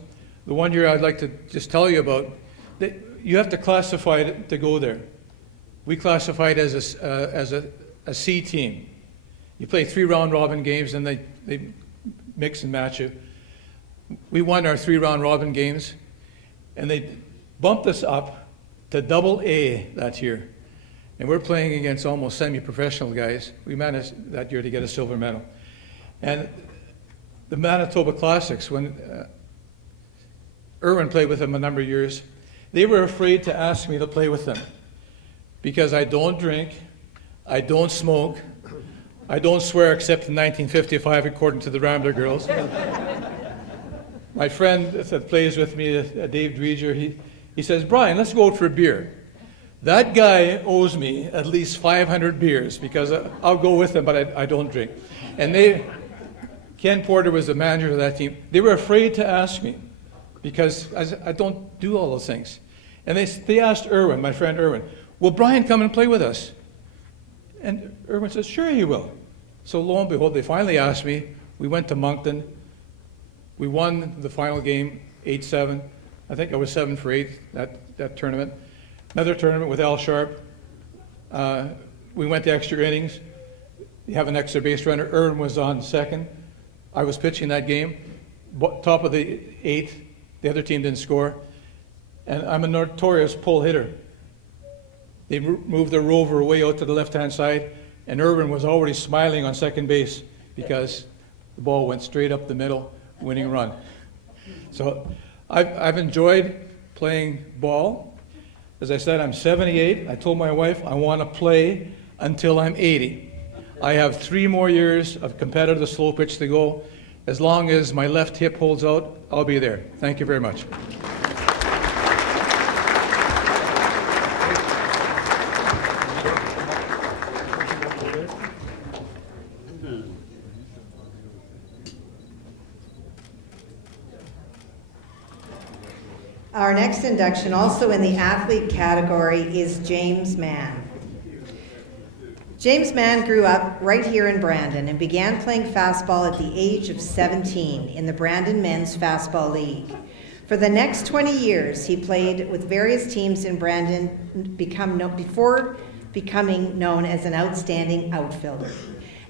The 1 year I'd like to just tell you about, you have to classify it to go there. We classified as a C team. You play 3 round robin games and they mix and match you. We won our 3 round robin games and they bumped us up to double A that year. And we're playing against almost semi-professional guys. We managed that year to get a silver medal. And the Manitoba Classics, when Irwin played with them a number of years, they were afraid to ask me to play with them. Because I don't drink, I don't smoke, I don't swear except in 1955 according to the Rambler Girls. My friend that plays with me, Dave Dweeger, he says, Brian, let's go out for a beer. That guy owes me at least 500 beers because I'll go with him, but I don't drink. And Ken Porter was the manager of that team. They were afraid to ask me because I don't do all those things. And they asked Irwin, my friend Irwin, will Brian come and play with us? And Irwin says, sure he will. So lo and behold, they finally asked me. We went to Moncton. We won the final game, 8-7. I think I was 7 for 8 that tournament. Another tournament with Al Sharp. We went to extra innings. You have an extra base runner. Irwin was on second. I was pitching that game. Top of the 8th. The other team didn't score. And I'm a notorious pull hitter. They moved their rover way out to the left-hand side, and Irwin was already smiling on second base because the ball went straight up the middle, winning run. So I've enjoyed playing ball. As I said, I'm 78. I told my wife I want to play until I'm 80. I have 3 more years of competitive slow pitch to go. As long as my left hip holds out, I'll be there. Thank you very much. Our next induction, also in the athlete category, is James Mann. James Mann grew up right here in Brandon and began playing fastball at the age of 17 in the Brandon Men's Fastball League. For the next 20 years, he played with various teams in Brandon before becoming known as an outstanding outfielder.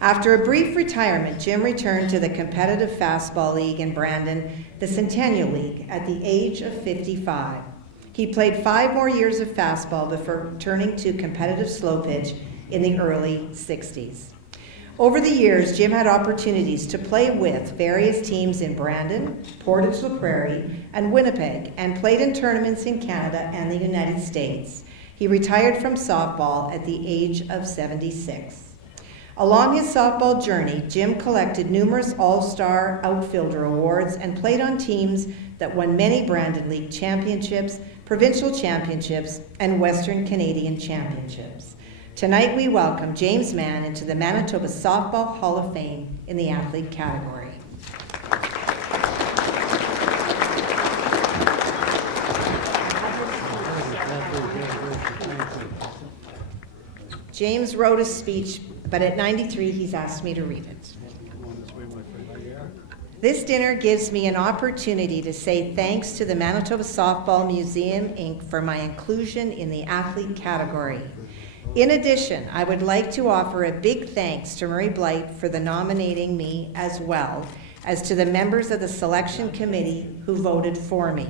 After a brief retirement, Jim returned to the competitive fastball league in Brandon, the Centennial League, at the age of 55. He played 5 more years of fastball before turning to competitive slow pitch in the early 60s. Over the years, Jim had opportunities to play with various teams in Brandon, Portage la Prairie, and Winnipeg, and played in tournaments in Canada and the United States. He retired from softball at the age of 76. Along his softball journey, Jim collected numerous all-star outfielder awards and played on teams that won many Brandon League championships, provincial championships, and Western Canadian championships. Tonight we welcome James Mann into the Manitoba Softball Hall of Fame in the athlete category. James wrote a speech, but at 93, he's asked me to read it. This dinner gives me an opportunity to say thanks to the Manitoba Softball Museum, Inc. for my inclusion in the athlete category. In addition, I would like to offer a big thanks to Murray Blight for the nominating me, as well as to the members of the selection committee who voted for me.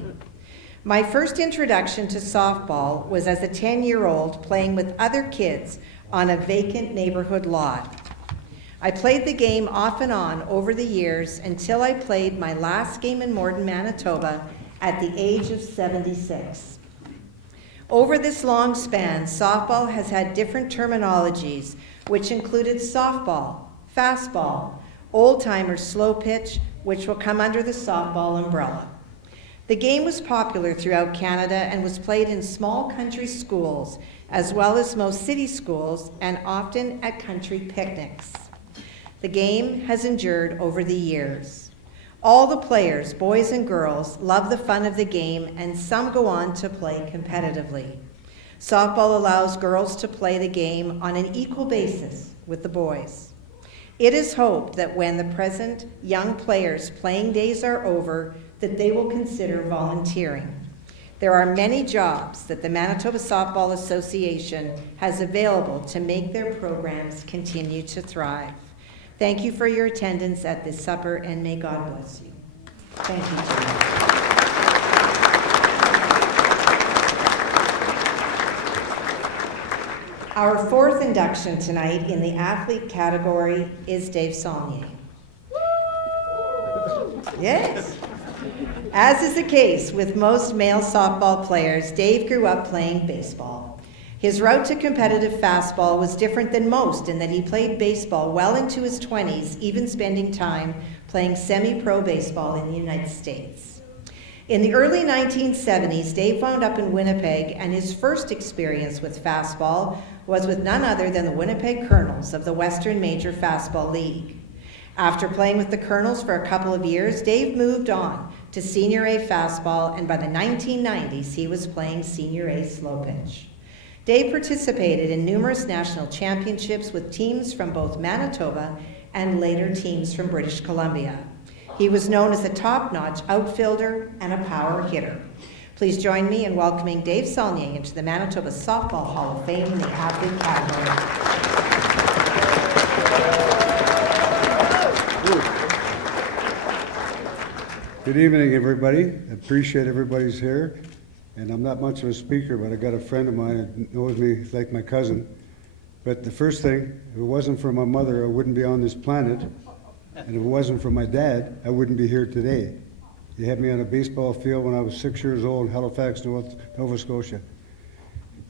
My first introduction to softball was as a 10-year-old playing with other kids on a vacant neighborhood lot. I played the game off and on over the years until I played my last game in Morden, Manitoba at the age of 76. Over this long span, softball has had different terminologies, which included softball, fastball, old-timer slow pitch, which will come under the softball umbrella. The game was popular throughout Canada and was played in small country schools, as well as most city schools, and often at country picnics. The game has endured over the years. All the players, boys and girls, love the fun of the game, and some go on to play competitively. Softball allows girls to play the game on an equal basis with the boys. It is hoped that when the present young players' playing days are over, that they will consider volunteering. There are many jobs that the Manitoba Softball Association has available to make their programs continue to thrive. Thank you for your attendance at this supper, and may God bless you. Thank you, Jim. Our fourth induction tonight in the athlete category is Dave Saulnier. Yes. As is the case with most male softball players, Dave grew up playing baseball. His route to competitive fastball was different than most in that he played baseball well into his 20s, even spending time playing semi-pro baseball in the United States. In the early 1970s, Dave wound up in Winnipeg, and his first experience with fastball was with none other than the Winnipeg Colonels of the Western Major Fastball League. After playing with the Colonels for a couple of years, Dave moved on to Senior A fastball, and by the 1990s, he was playing Senior A slow pitch. Dave participated in numerous national championships with teams from both Manitoba and later teams from British Columbia. He was known as a top-notch outfielder and a power hitter. Please join me in welcoming Dave Saulnier into the Manitoba Softball Hall of Fame in the athlete category. Good evening, everybody. I appreciate everybody's here. And I'm not much of a speaker, but I got a friend of mine that knows me like my cousin. But the first thing, if it wasn't for my mother, I wouldn't be on this planet. And if it wasn't for my dad, I wouldn't be here today. He had me on a baseball field when I was 6 years old in Halifax, Nova Scotia.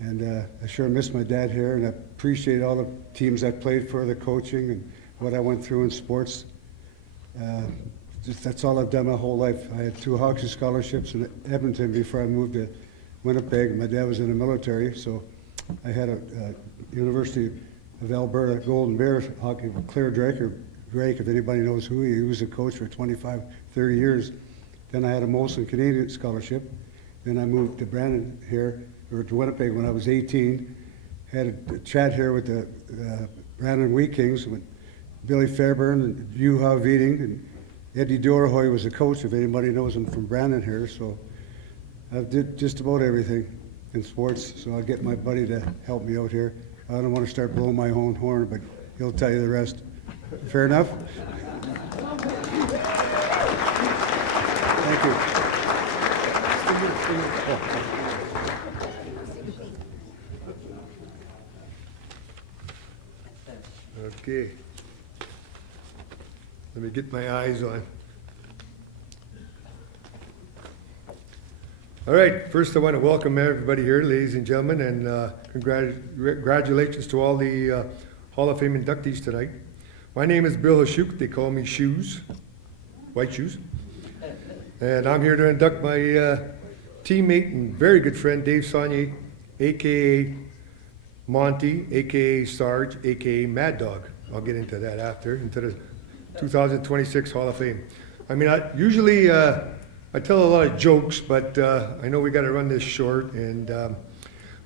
And I sure miss my dad here, and I appreciate all the teams I played for, the coaching, and what I went through in sports. That's all I've done my whole life. I had 2 Hockey scholarships in Edmonton before I moved to Winnipeg. My dad was in the military, so I had a University of Alberta Golden Bears hockey, Claire Drake, if anybody knows who he was a coach for 25, 30 years. Then I had a Molson Canadian scholarship. Then I moved to Brandon here, or to Winnipeg when I was 18. Had a chat here with the Brandon Wheat Kings with Billy Fairburn and Juha Viting, and Eddie Dorahoy was a coach, if anybody knows him from Brandon here. So I did just about everything in sports, so I'll get my buddy to help me out here. I don't want to start blowing my own horn, but he'll tell you the rest. Fair enough? Thank you. Okay. Let me get my eyes on. All right, first I want to welcome everybody here, ladies and gentlemen, and congratulations to all the Hall of Fame inductees tonight. My name is Bill Hashuk. They call me Shoes, White Shoes. And I'm here to induct my teammate and very good friend, Dave Saulnier, a.k.a. Monty, a.k.a. Sarge, a.k.a. Mad Dog. I'll get into that after, into the 2026 Hall of Fame. I mean, usually I tell a lot of jokes, but I know we got to run this short, and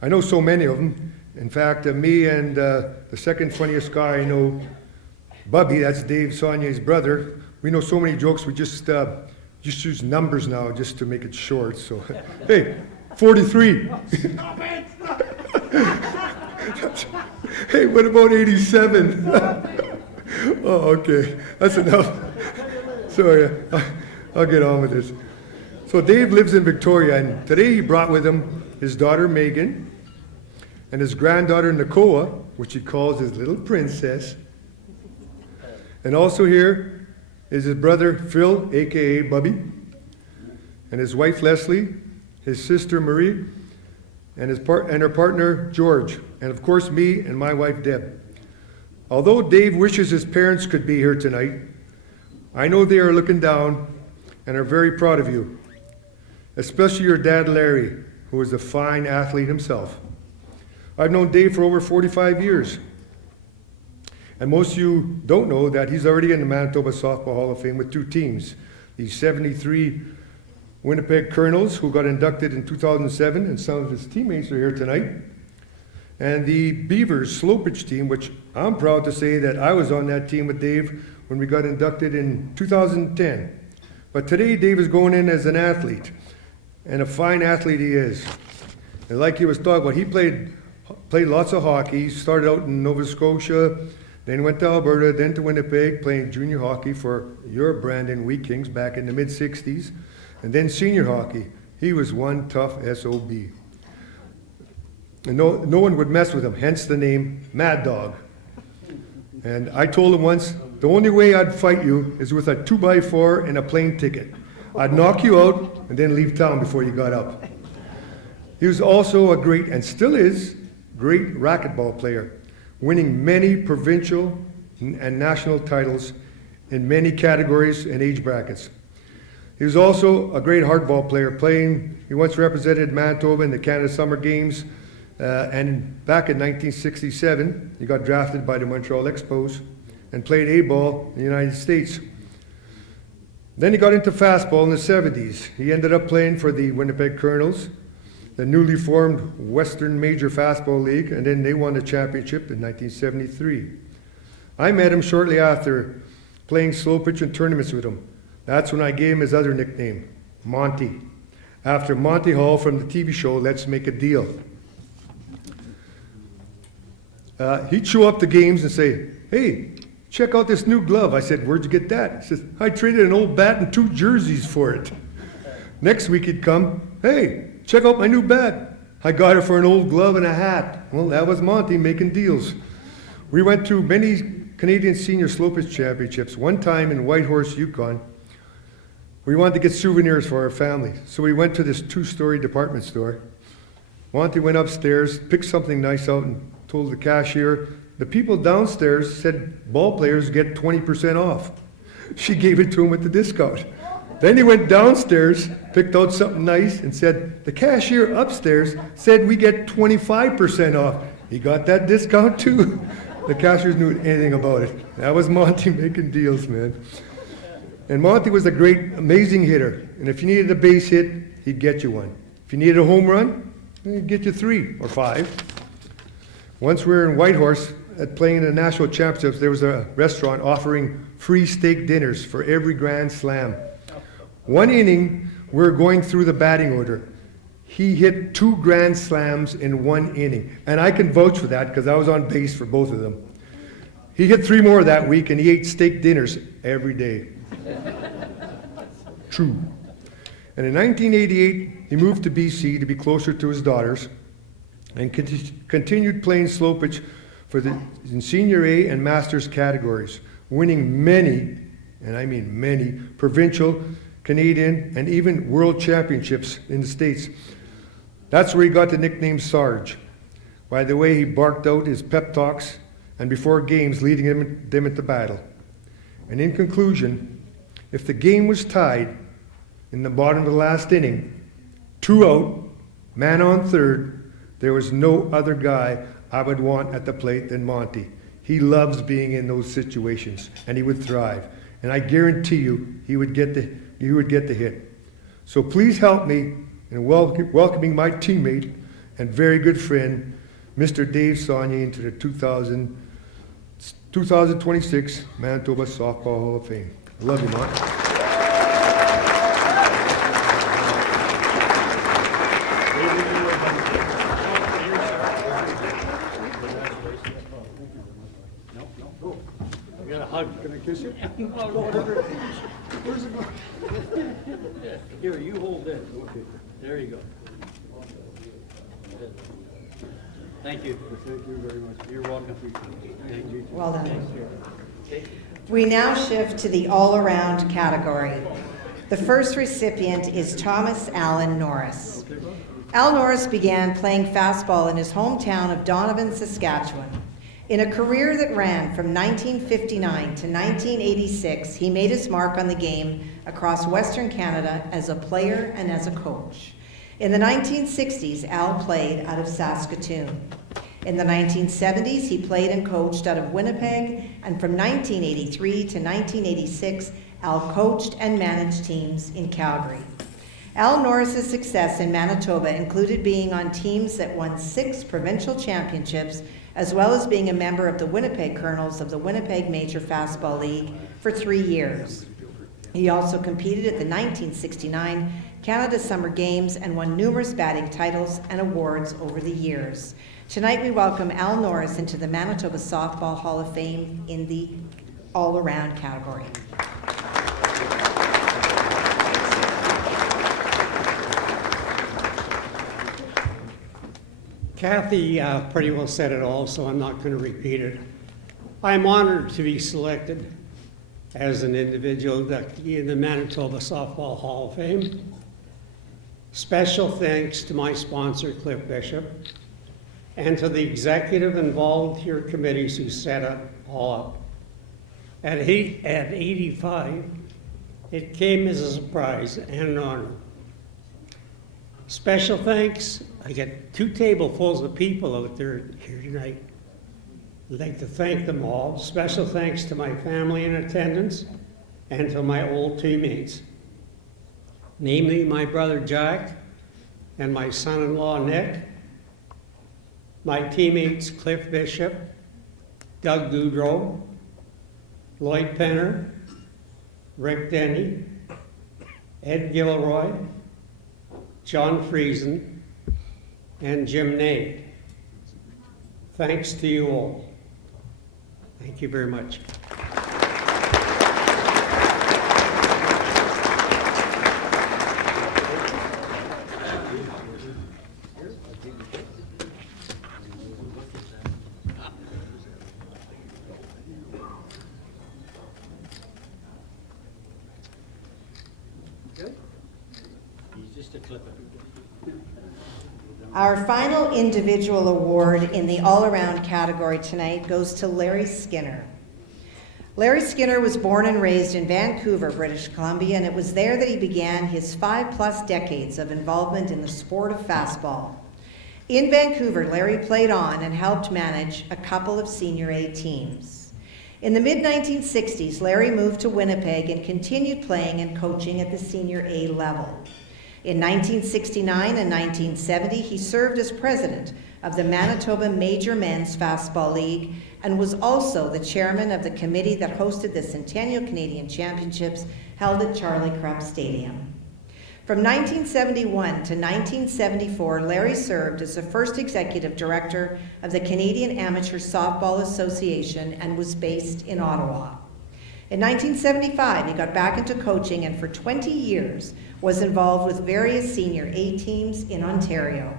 I know so many of them, In fact, me and the second funniest guy I know, Bubby, that's Dave Saulnier's brother, we know so many jokes, we just use numbers now just to make it short. So, hey, 43. Stop it! Hey, what about 87? Oh, okay, that's enough. Sorry, I'll get on with this. So Dave lives in Victoria, and today he brought with him his daughter Megan and his granddaughter Nicoa, which he calls his little princess. And also here is his brother Phil, aka Bubby, and his wife Leslie, his sister Marie, and her partner George, and of course me and my wife Deb. Although Dave wishes his parents could be here tonight, I know they are looking down and are very proud of you, especially your dad Larry, who is a fine athlete himself. I've known Dave for over 45 years, and most of you don't know that he's already in the Manitoba Softball Hall of Fame with 2 teams, the 73 Winnipeg Colonels, who got inducted in 2007, and some of his teammates are here tonight, and the Beavers slow pitch team, which I'm proud to say that I was on that team with Dave when we got inducted in 2010. But today Dave is going in as an athlete, and a fine athlete he is. And like he was talking about, he played lots of hockey. He started out in Nova Scotia, then went to Alberta, then to Winnipeg, playing junior hockey for your Brandon Wheat Kings back in the mid-60s, and then senior hockey. He was one tough SOB. And no one would mess with him, hence the name Mad Dog. And I told him once, the only way I'd fight you is with a 2x4 and a plane ticket. I'd knock you out and then leave town before you got up. He was also a great, and still is, great racquetball player, winning many provincial and national titles in many categories and age brackets. He was also a great hardball player, he once represented Manitoba in the Canada Summer Games, and back in 1967, he got drafted by the Montreal Expos and played A-ball in the United States. Then he got into fastball in the 70s. He ended up playing for the Winnipeg Colonels, the newly formed Western Major Fastball League, and then they won the championship in 1973. I met him shortly after playing slow pitch and tournaments with him. That's when I gave him his other nickname, Monty, after Monty Hall from the TV show Let's Make a Deal. He'd show up to games and say, "Hey, check out this new glove." I said, "Where'd you get that?" He says, "I traded an old bat and 2 jerseys for it." Next week he'd come, "Hey, check out my new bat. I got it for an old glove and a hat." Well, that was Monty making deals. We went to many Canadian Senior Slow Pitch Championships, one time in Whitehorse, Yukon. We wanted to get souvenirs for our family, so we went to this 2-story department store. Monty went upstairs, picked something nice out, and told the cashier, the people downstairs said ball players get 20% off. She gave it to him with the discount. Then he went downstairs, picked out something nice, and said, the cashier upstairs said we get 25% off. He got that discount too. The cashiers knew anything about it. That was Monty making deals, man. And Monty was a great, amazing hitter. And if you needed a base hit, he'd get you one. If you needed a home run, he'd get you 3 or 5. Once we were in Whitehorse playing in the national championships, there was a restaurant offering free steak dinners for every grand slam. One inning, we were going through the batting order. He hit 2 grand slams in 1 inning. And I can vouch for that because I was on base for both of them. He hit 3 more that week and he ate steak dinners every day. True. And in 1988, he moved to BC to be closer to his daughters and continued playing slow pitch in Senior A and Masters categories, winning many, and I mean many, provincial, Canadian, and even world championships in the States. That's where he got the nickname Sarge, by the way he barked out his pep talks and before games leading them into battle. And in conclusion, if the game was tied in the bottom of the last inning, 2 out, man on third, there was no other guy I would want at the plate than Monty. He loves being in those situations, and he would thrive. And I guarantee you, he would get the hit. So please help me in welcoming my teammate and very good friend, Mr. Dave Saulnier into the 2026 Manitoba Softball Hall of Fame. I love you, Mark. You got a hug. Can I kiss you? Where's it going? Here, you hold this. Okay. There you go. Thank you. Thank you very much. You're welcome. Thank you. Well done. We now shift to the all-around category. The first recipient is Thomas Allan Norris. Al Norris began playing fastball in his hometown of Donovan, Saskatchewan. In a career that ran from 1959 to 1986, he made his mark on the game across Western Canada as a player and as a coach. In the 1960s, Al played out of Saskatoon. In the 1970s, he played and coached out of Winnipeg, and from 1983 to 1986, Al coached and managed teams in Calgary. Al Norris's success in Manitoba included being on teams that won 6 provincial championships, as well as being a member of the Winnipeg Colonels of the Winnipeg Major Fastball League for 3 years. He also competed at the 1969 Canada Summer Games and won numerous batting titles and awards over the years. Tonight we welcome Al Norris into the Manitoba Softball Hall of Fame in the all-around category. Kathy pretty well said it all, so I'm not going to repeat it. I'm honored to be selected as an individual inductee in the Manitoba Softball Hall of Fame. Special thanks to my sponsor, Cliff Bishop, and to the executive and volunteer committees who set it all up. At 85, it came as a surprise and an honor. Special thanks, I get 2 tablesfuls of people out there here tonight. I'd like to thank them all. Special thanks to my family in attendance and to my old teammates, namely my brother Jack and my son-in-law Nick, my teammates Cliff Bishop, Doug Goudreau, Lloyd Penner, Rick Denny, Ed Gilroy, John Friesen, and Jim Nate. Thanks to you all. Thank you very much. Our final individual award in the all-around category tonight goes to Larry Skinner. Larry Skinner was born and raised in Vancouver, British Columbia, and it was there that he began his 5+ decades of involvement in the sport of fastball. In Vancouver, Larry played on and helped manage a couple of Senior A teams. In the mid-1960s, Larry moved to Winnipeg and continued playing and coaching at the Senior A level. In 1969 and 1970, he served as president of the Manitoba Major Men's Fastball League and was also the chairman of the committee that hosted the Centennial Canadian Championships held at Charlie Krupp Stadium. From 1971 to 1974, Larry served as the first executive director of the Canadian Amateur Softball Association and was based in Ottawa. In 1975, he got back into coaching and for 20 years was involved with various Senior A teams in Ontario.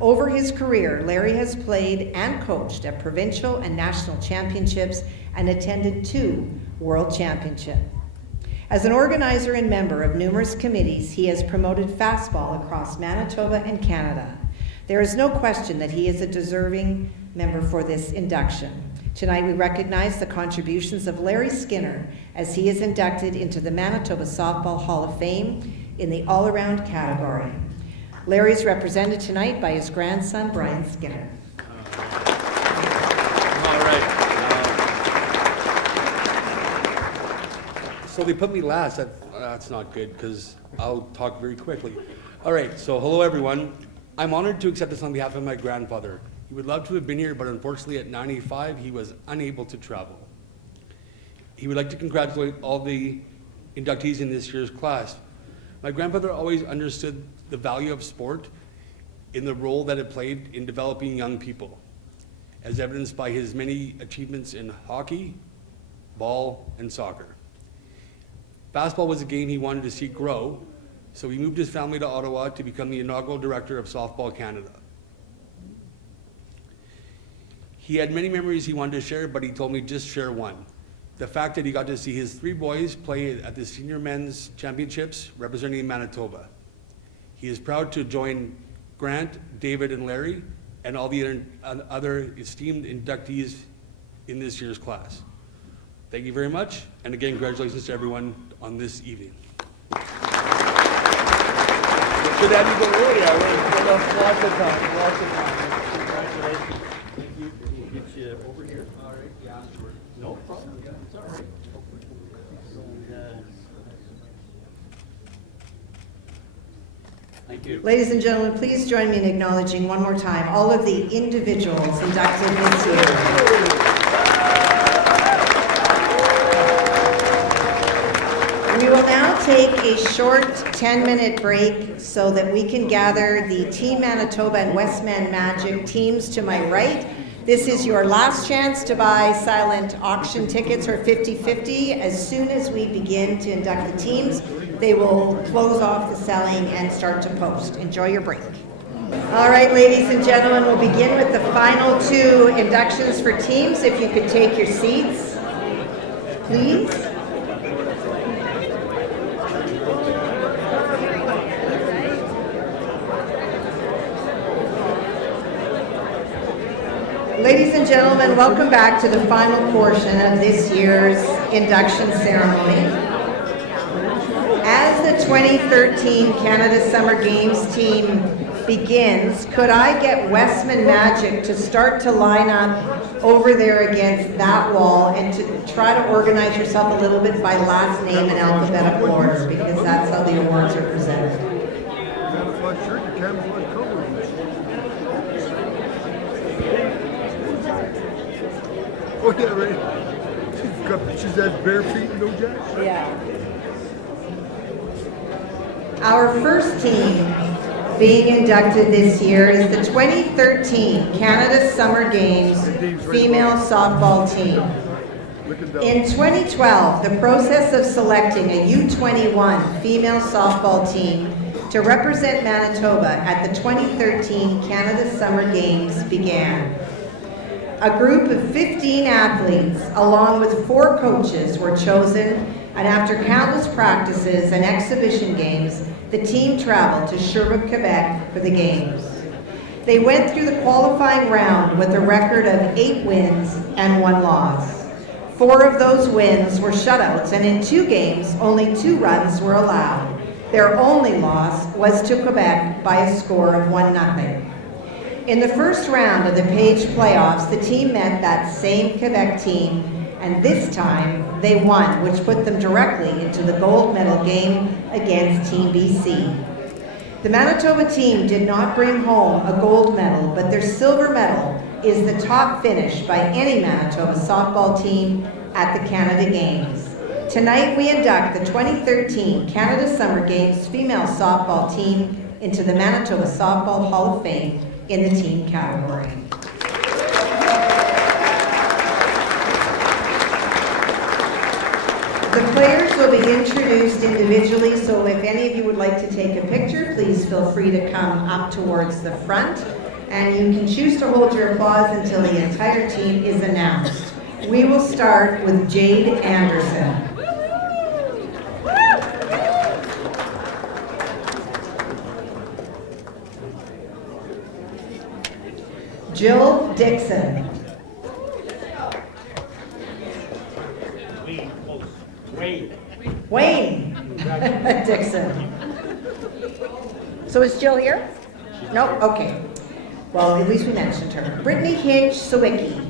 Over his career, Larry has played and coached at provincial and national championships and attended 2 world championships. As an organizer and member of numerous committees, he has promoted fastball across Manitoba and Canada. There is no question that he is a deserving member for this induction. Tonight we recognize the contributions of Larry Skinner as he is inducted into the Manitoba Softball Hall of Fame in the all-around category. Larry is represented tonight by his grandson, Brian Skinner. All right. So they put me last. That's not good because I'll talk very quickly. All right, so hello everyone. I'm honored to accept this on behalf of my grandfather, He would love to have been here, but unfortunately at 95, he was unable to travel. He would like to congratulate all the inductees in this year's class. My grandfather always understood the value of sport in the role that it played in developing young people, as evidenced by his many achievements in hockey, ball, and soccer. Basketball was a game he wanted to see grow, so he moved his family to Ottawa to become the inaugural director of Softball Canada. He had many memories he wanted to share, but he told me just share one. The fact that he got to see his 3 boys play at the senior men's championships representing Manitoba. He is proud to join Grant, David, and Larry, and all the other esteemed inductees in this year's class. Thank you very much, and again, congratulations to everyone on this evening. Should have you go earlier. I would have lots of time, lots of time. Congratulations. Thank you. We'll get you over here. All right, yeah. No problem. It's all right. Thank you. Ladies and gentlemen, please join me in acknowledging one more time all of the individuals inducted this year. We will now take a short 10-minute break so that we can gather the Team Manitoba and Westman Magic teams to my right. This is your last chance to buy silent auction tickets or 50-50. As soon as we begin to induct the teams, they will close off the selling and start to post. Enjoy your break. All right, ladies and gentlemen, we'll begin with the final 2 inductions for teams. If you could take your seats, please. Ladies and gentlemen, welcome back to the final portion of this year's induction ceremony. As the 2013 Canada Summer Games team begins, could I get Westman Magic to start to line up over there against that wall and to try to organize yourself a little bit by last name in alphabetical order, because that's how the awards are presented. Camouflage shirt and camouflage colors. Oh yeah, right. She's got pictures that bare feet and no jacks. Yeah. Our first team being inducted this year is the 2013 Canada Summer Games female softball team. In 2012, the process of selecting a U21 female softball team to represent Manitoba at the 2013 Canada Summer Games began. A group of 15 athletes, along with 4 coaches, were chosen, and after countless practices and exhibition games, the team traveled to Sherbrooke, Quebec for the games. They went through the qualifying round with a record of 8 wins and 1 loss. 4 of those wins were shutouts, and in 2 games, only 2 runs were allowed. Their only loss was to Quebec by a score of 1-0. In the first round of the Page playoffs, the team met that same Quebec team, and this time they won, which put them directly into the gold medal game against Team BC. The Manitoba team did not bring home a gold medal, but their silver medal is the top finish by any Manitoba softball team at the Canada Games. Tonight we induct the 2013 Canada Summer Games female softball team into the Manitoba Softball Hall of Fame in the team category. The players will be introduced individually, so if any of you would like to take a picture, please feel free to come up towards the front, and you can choose to hold your applause until the entire team is announced. We will start with Jade Anderson. Jill Dixon. Wayne Dixon. So is Jill here? No? Okay. Well, at least we mentioned her. Brittany Hinch Sawicki.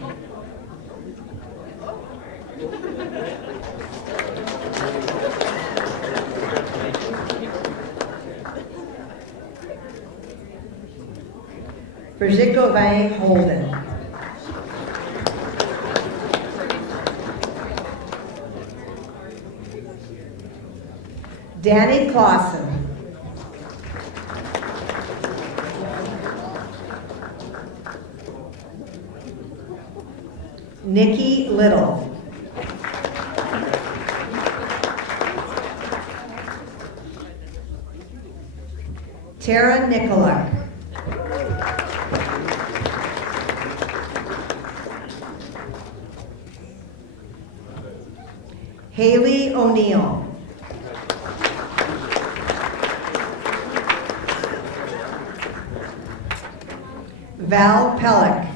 Brigitte Gauvin Holden. Danny Clausen. Nikki Little. Tara Nicolak. Haley O'Neill. Val Pellick.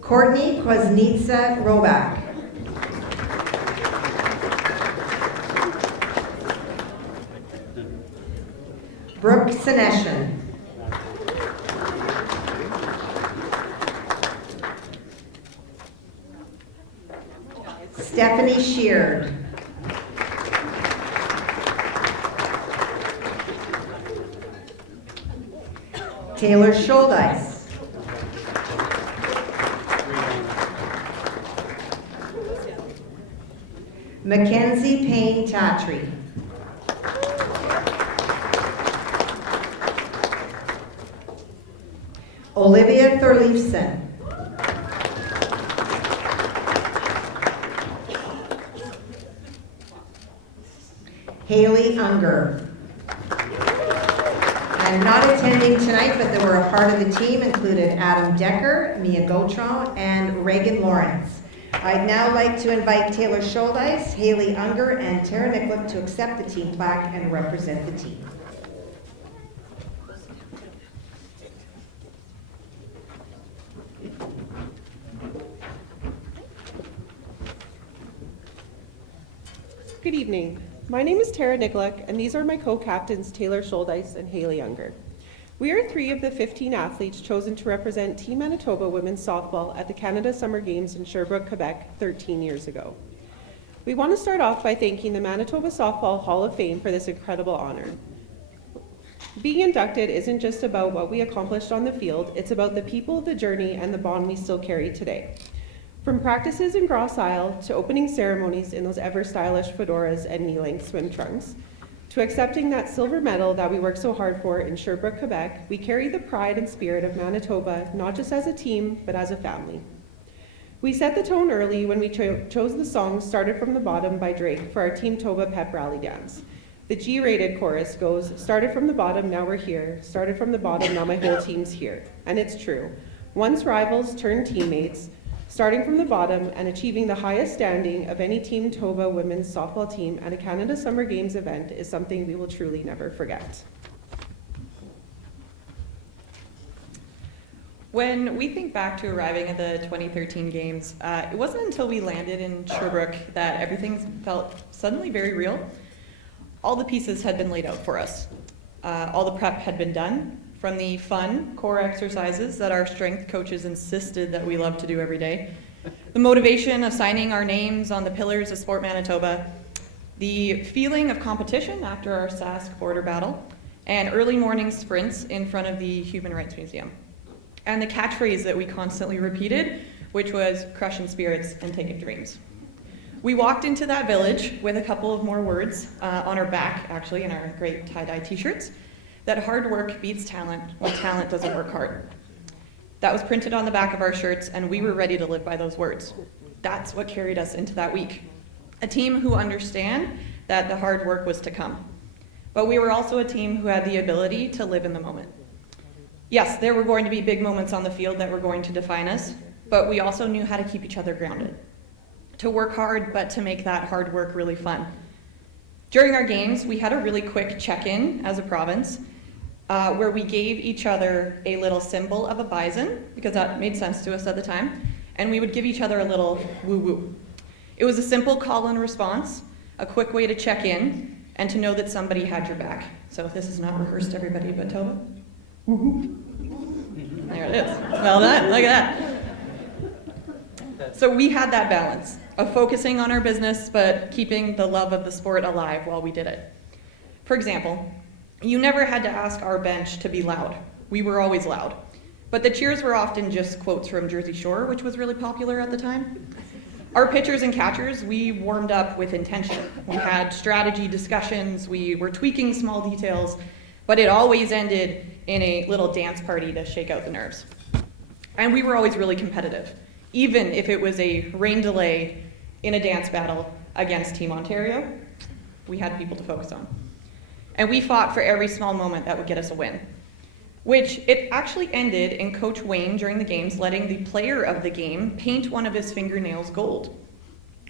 Courtney Kwasnitsa Robak. Brooke Seneshin. Stephanie Sheard. Taylor Scholdice. Mackenzie Payne Tatry. Olivia Thorleifson. Haley Unger. And not attending tonight, but they were a part of the team, included Adam Decker, Mia Gautron, and Reagan Lawrence. I'd now like to invite Taylor Scholdice, Haley Unger, and Tara Nicolak to accept the team plaque and represent the team. Good evening. My name is Tara Nicolak, and these are my co-captains Taylor Scholdice and Haley Unger. We are 3 of the 15 athletes chosen to represent Team Manitoba women's softball at the Canada Summer Games in Sherbrooke, Quebec 13 years ago. We want to start off by thanking the Manitoba Softball Hall of Fame for this incredible honor. Being inducted isn't just about what we accomplished on the field, it's about the people, the journey, and the bond we still carry today. From practices in Grosse Isle to opening ceremonies in those ever-stylish fedoras and knee-length swim trunks, to accepting that silver medal that we worked so hard for in Sherbrooke, Quebec, we carry the pride and spirit of Manitoba, not just as a team, but as a family. We set the tone early when we chose the song Started From the Bottom by Drake for our Team Toba pep rally dance. The G-rated chorus goes, started from the bottom, now we're here. Started from the bottom, now my whole team's here. And it's true. Once rivals turned teammates, starting from the bottom and achieving the highest standing of any Team Toba women's softball team at a Canada Summer Games event is something we will truly never forget. When we think back to arriving at the 2013 Games, it wasn't until we landed in Sherbrooke that everything felt suddenly very real. All the pieces had been laid out for us. All the prep had been done, from the fun core exercises that our strength coaches insisted that we love to do every day, the motivation of signing our names on the pillars of Sport Manitoba, the feeling of competition after our Sask border battle, and early morning sprints in front of the Human Rights Museum. And the catchphrase that we constantly repeated, which was crushing spirits and taking dreams. We walked into that village with a couple of more words on our back, actually, in our great tie-dye t-shirts, that hard work beats talent when talent doesn't work hard. That was printed on the back of our shirts, and we were ready to live by those words. That's what carried us into that week. A team who understand that the hard work was to come. But we were also a team who had the ability to live in the moment. Yes, there were going to be big moments on the field that were going to define us, but we also knew how to keep each other grounded. To work hard, but to make that hard work really fun. During our games, we had a really quick check-in as a province, where we gave each other a little symbol of a bison, because that made sense to us at the time, and we would give each other a little woo-woo. It was a simple call and response, a quick way to check in, and to know that somebody had your back. So if this is not rehearsed, everybody but Toba. Woo-hoo. There it is. Well done, look at that. So we had that balance. of focusing on our business, but keeping the love of the sport alive while we did it. For example, you never had to ask our bench to be loud. We were always loud. But the cheers were often just quotes from Jersey Shore, which was really popular at the time. Our pitchers and catchers, we warmed up with intention. We had strategy discussions, we were tweaking small details, but it always ended in a little dance party to shake out the nerves. And we were always really competitive, even if it was a rain delay in a dance battle against Team Ontario. We had people to focus on. And we fought for every small moment that would get us a win, which it actually ended in Coach Wayne during the games letting the player of the game paint one of his fingernails gold,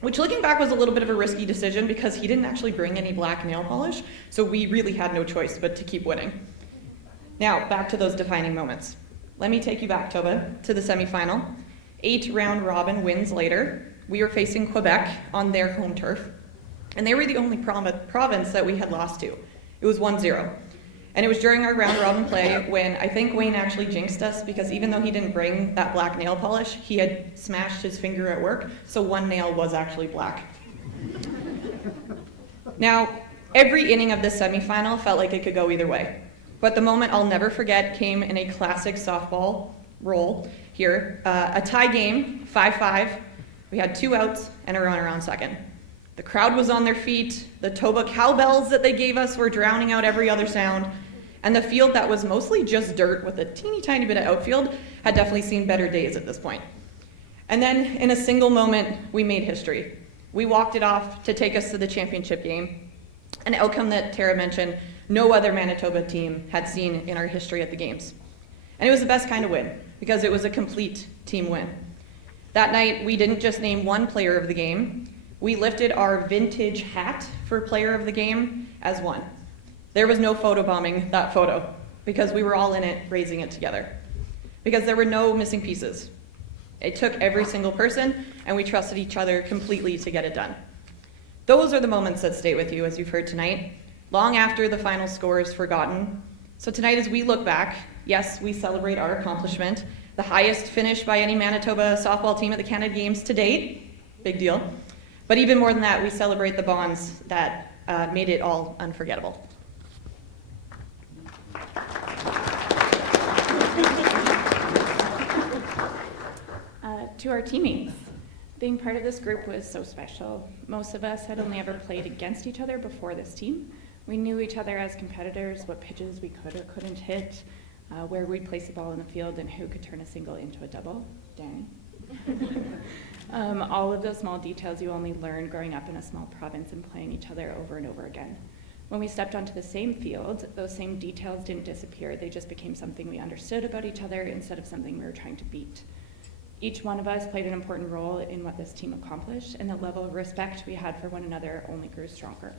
which looking back was a little bit of a risky decision because he didn't actually bring any black nail polish, so we really had no choice but to keep winning. Now, back to those defining moments. Let me take you back, Toba, to the semifinal. 8 round robin wins later, we were facing Quebec on their home turf, and they were the only province that we had lost to. It was 1-0. And it was during our round robin play when I think Wayne actually jinxed us because even though he didn't bring that black nail polish, he had smashed his finger at work, so one nail was actually black. Now, every inning of this semifinal felt like it could go either way. But the moment I'll never forget came in a classic softball role here. A tie game, 5-5. We had 2 outs and a runner on second. The crowd was on their feet, the Toba cowbells that they gave us were drowning out every other sound, and the field that was mostly just dirt with a teeny tiny bit of outfield had definitely seen better days at this point. And then, in a single moment, we made history. We walked it off to take us to the championship game, an outcome that Tara mentioned no other Manitoba team had seen in our history at the games. And it was the best kind of win, because it was a complete team win. That night, we didn't just name one player of the game, we lifted our vintage hat for player of the game as one. There was no photobombing that photo because we were all in it, raising it together. Because there were no missing pieces. It took every single person and we trusted each other completely to get it done. Those are the moments that stay with you, as you've heard tonight, long after the final score is forgotten. So tonight as we look back, yes, we celebrate our accomplishment, the highest finish by any Manitoba softball team at the Canada Games to date, big deal. But even more than that, we celebrate the bonds that made it all unforgettable. To our teammates, being part of this group was so special. Most of us had only ever played against each other before this team. We knew each other as competitors, what pitches we could or couldn't hit, where we'd place the ball in the field, and who could turn a single into a double. Danny. All of those small details you only learn growing up in a small province and playing each other over and over again. When we stepped onto the same field, those same details didn't disappear. They just became something we understood about each other instead of something we were trying to beat. Each one of us played an important role in what this team accomplished, and the level of respect we had for one another only grew stronger.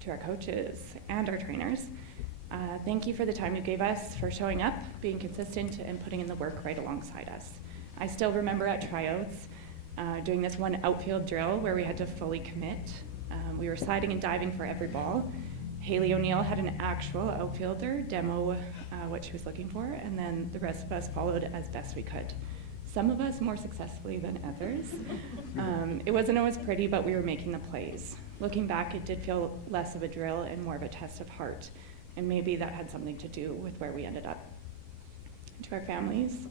To our coaches and our trainers, thank you for the time you gave us, for showing up, being consistent, and putting in the work right alongside us. I still remember at tryouts doing this one outfield drill where we had to fully commit. We were sliding and diving for every ball. Haley O'Neill had an actual outfielder demo what she was looking for, and then the rest of us followed as best we could. Some of us more successfully than others. It wasn't always pretty, but we were making the plays. Looking back, it did feel less of a drill and more of a test of heart, and maybe that had something to do with where we ended up. To our families,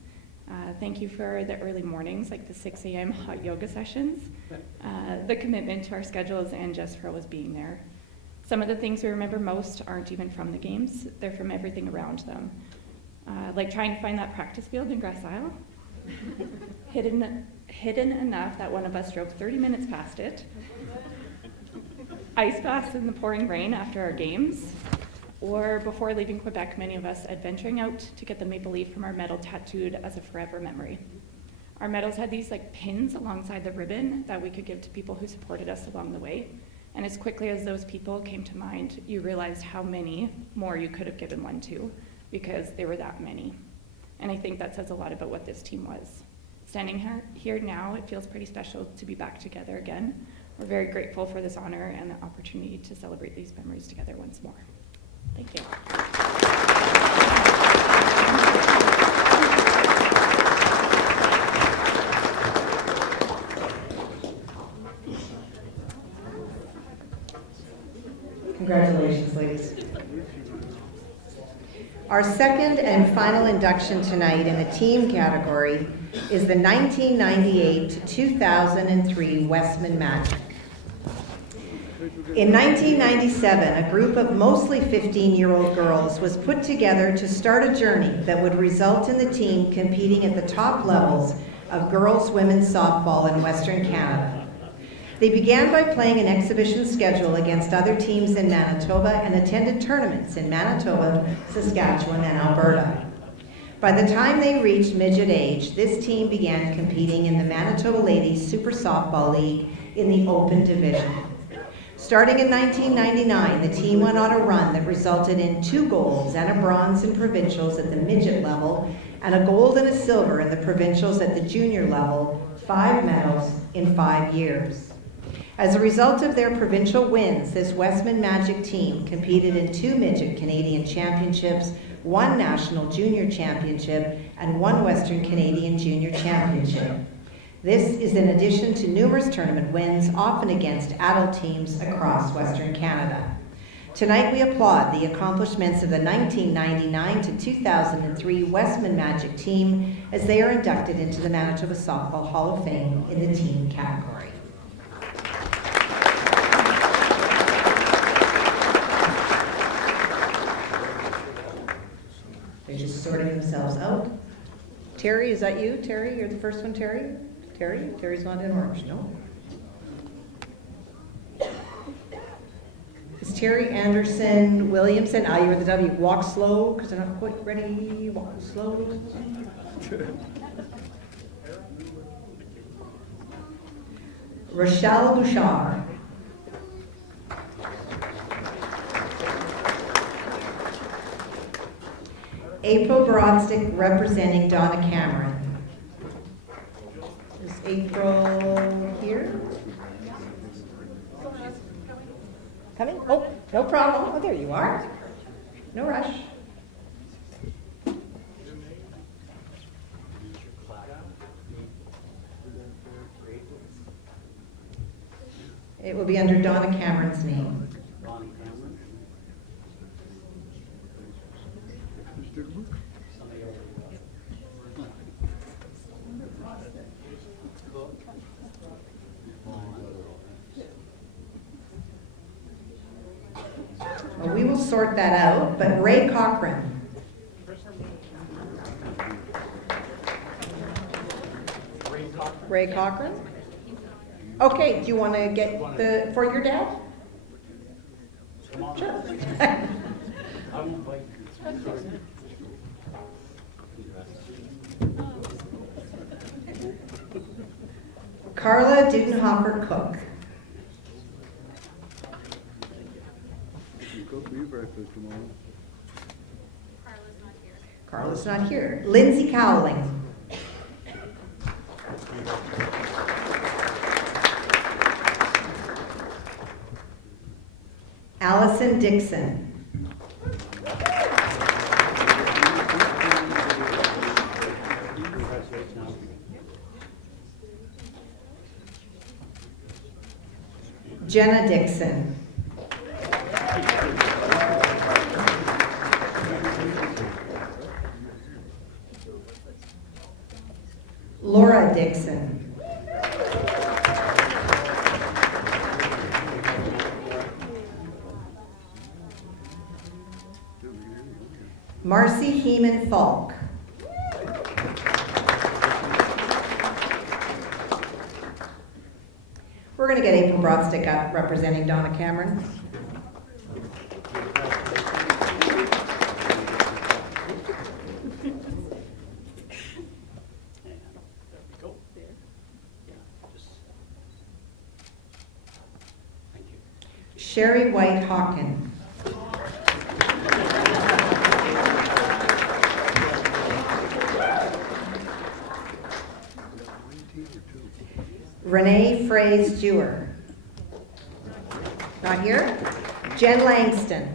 thank you for the early mornings, like the 6 a.m. hot yoga sessions, the commitment to our schedules, and just for always being there. Some of the things we remember most aren't even from the games, they're from everything around them. Like trying to find that practice field in Grass Isle, hidden enough that one of us drove 30 minutes past it, ice baths in the pouring rain after our games, or before leaving Quebec, many of us adventuring out to get the maple leaf from our medal tattooed as a forever memory. Our medals had these like pins alongside the ribbon that we could give to people who supported us along the way. And as quickly as those people came to mind, you realized how many more you could have given one to, because there were that many. And I think that says a lot about what this team was. Standing here now, it feels pretty special to be back together again. We're very grateful for this honor and the opportunity to celebrate these memories together once more. Thank you. Congratulations, ladies. Our second and final induction tonight in the team category is the 1998 to 2003 Westman Magic. In 1997, a group of mostly 15-year-old girls was put together to start a journey that would result in the team competing at the top levels of girls' women's softball in Western Canada. They began by playing an exhibition schedule against other teams in Manitoba and attended tournaments in Manitoba, Saskatchewan, and Alberta. By the time they reached midget age, this team began competing in the Manitoba Ladies Super Softball League in the Open Division. Starting in 1999, the team went on a run that resulted in 2 golds and a bronze in provincials at the midget level and a gold and a silver in the provincials at the junior level, 5 medals in 5 years. As a result of their provincial wins, this Westman Magic team competed in 2 midget Canadian championships, 1 national junior championship, and 1 Western Canadian junior championship. This is in addition to numerous tournament wins, often against adult teams across Western Canada. Tonight we applaud the accomplishments of the 1999 to 2003 Westman Magic team as they are inducted into the Manitoba Softball Hall of Fame in the team category. They're just sorting themselves out. Terry, is that you? Terry, you're the first one, Terry? Terry? Terry's not in orange, no? Is Terry Anderson Williamson? Ah, you're the W. Walk slow, because they're not quite ready. Walk slow. Rochelle Bouchard. April Broadstick representing Donna Cameron. Is April here? Coming? Oh, no problem. Oh, there you are. No rush. It will be under Donna Cameron's name. Well, we will sort that out, but Ray Cochran. Ray Cochran? Okay, do you want to get the, for your dad? Sure. Carla Dudenhofer Cook. Carla's not here. Lindsay Cowling. Allison Dixon. Jenna Dixon. Laura Dixon. Marcy Heeman Falk. We're going to get April Broadstick up representing Donna Cameron. Sherry White Hawken. Renee Fraze Jewer. Not here. Jen Langston.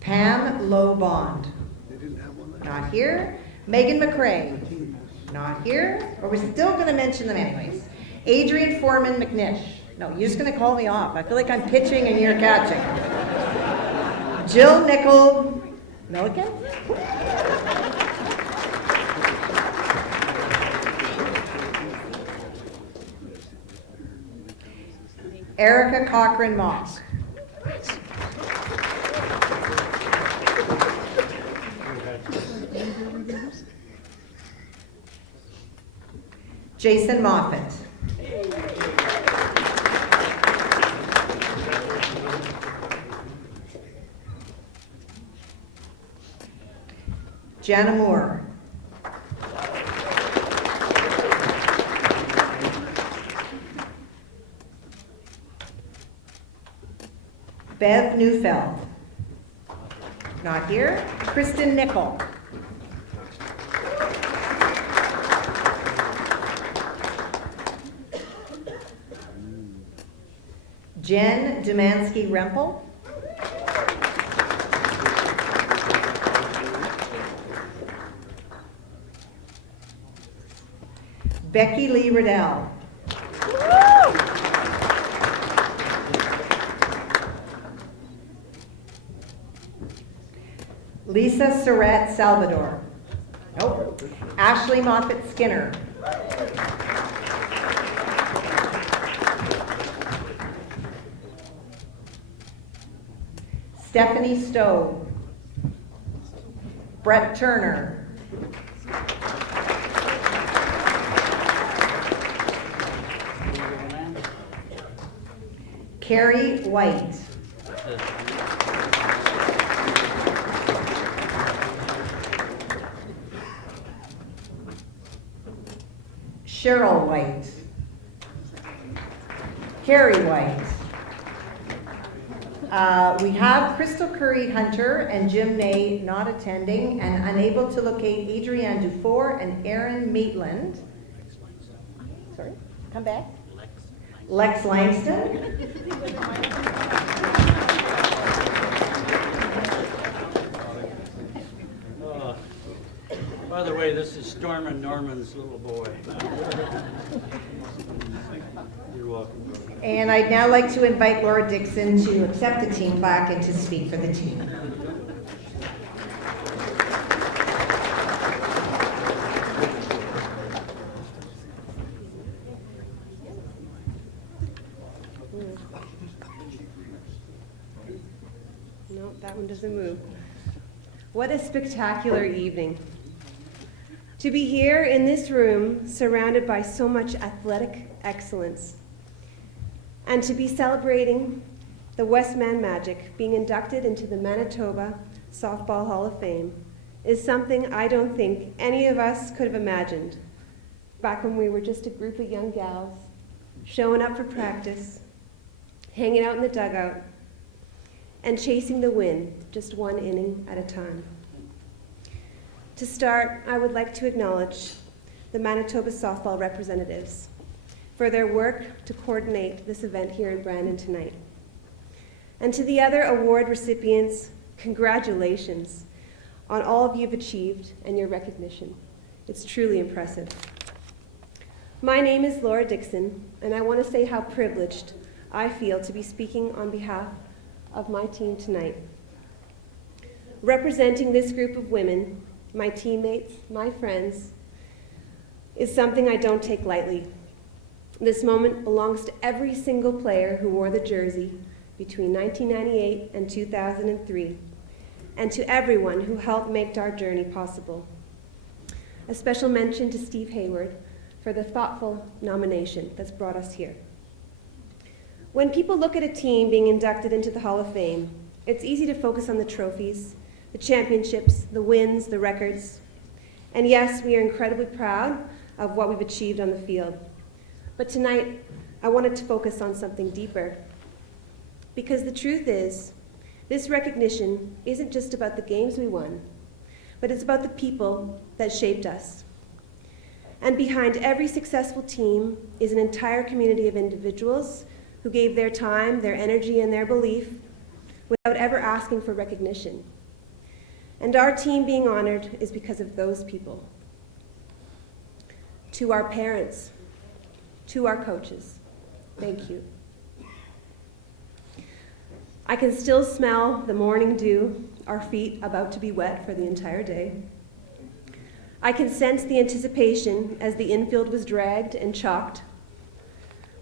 Pam Low Bond. Not here. Megan McRae. Not here, or we're still going to mention them anyways. Adrian Foreman McNish. No, you're just going to call me off. I feel like I'm pitching and you're catching. Jill Nickel Milliken. Erica Cochran Moss. Jason Moffat. Jana Moore. Bev Neufeld. Not here. Kristen Nickel. Jen Dumansky-Rempel. Becky Lee Riddell. Lisa Surratt Salvador. Nope. Ashley Moffat Skinner. Stephanie Stowe. Brett Turner. Carrie White. Cheryl White. Carrie White. We have Crystal Curry Hunter and Jim Ney not attending and unable to locate Adrienne Dufour and Aaron Maitland. Sorry, come back. Lex Langston. By the way, this is Storm and Norman's little boy. You're welcome. And I'd now like to invite Laura Dixon to accept the team plaque and to speak for the team. No, that one doesn't move. What a spectacular evening. To be here in this room, surrounded by so much athletic excellence, and to be celebrating the Westman Magic being inducted into the Manitoba Softball Hall of Fame is something I don't think any of us could have imagined back when we were just a group of young gals showing up for practice, hanging out in the dugout, and chasing the win just one inning at a time. To start, I would like to acknowledge the Manitoba softball representatives for their work to coordinate this event here in Brandon tonight. And to the other award recipients, congratulations on all of you've achieved and your recognition. It's truly impressive. My name is Laura Dixon, and I want to say how privileged I feel to be speaking on behalf of my team tonight. Representing this group of women, my teammates, my friends, is something I don't take lightly. This moment belongs to every single player who wore the jersey between 1998 and 2003, and to everyone who helped make our journey possible. A special mention to Steve Hayward for the thoughtful nomination that's brought us here. When people look at a team being inducted into the Hall of Fame, it's easy to focus on the trophies, the championships, the wins, the records. And yes, we are incredibly proud of what we've achieved on the field. But tonight, I wanted to focus on something deeper. Because the truth is, this recognition isn't just about the games we won, but it's about the people that shaped us. And behind every successful team is an entire community of individuals who gave their time, their energy, and their belief without ever asking for recognition. And our team being honored is because of those people. to our parents, to our coaches, thank you. I can still smell the morning dew, our feet about to be wet for the entire day. I can sense the anticipation as the infield was dragged and chalked.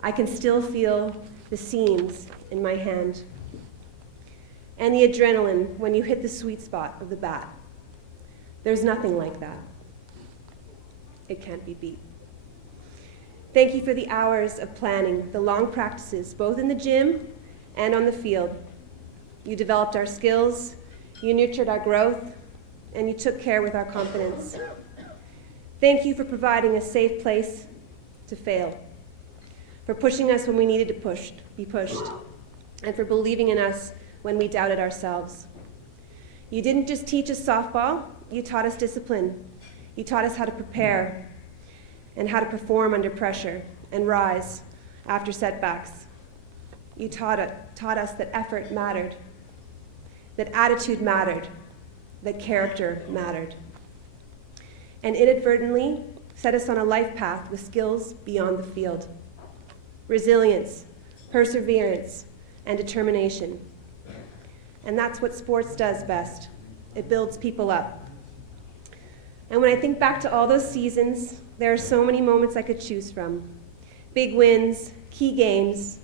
I can still feel the seams in my hand. And the adrenaline when you hit the sweet spot of the bat. There's nothing like that. It can't be beat. Thank you for the hours of planning, the long practices, both in the gym and on the field. You developed our skills, you nurtured our growth, and you took care with our confidence. Thank you for providing a safe place to fail, for pushing us when we needed to be pushed, and for believing in us when we doubted ourselves. You didn't just teach us softball, you taught us discipline. You taught us how to prepare and how to perform under pressure and rise after setbacks. You taught us that effort mattered, that attitude mattered, that character mattered, and inadvertently set us on a life path with skills beyond the field. Resilience, perseverance, and determination. And that's what sports does best. It builds people up. And when I think back to all those seasons, there are so many moments I could choose from. Big wins, key games,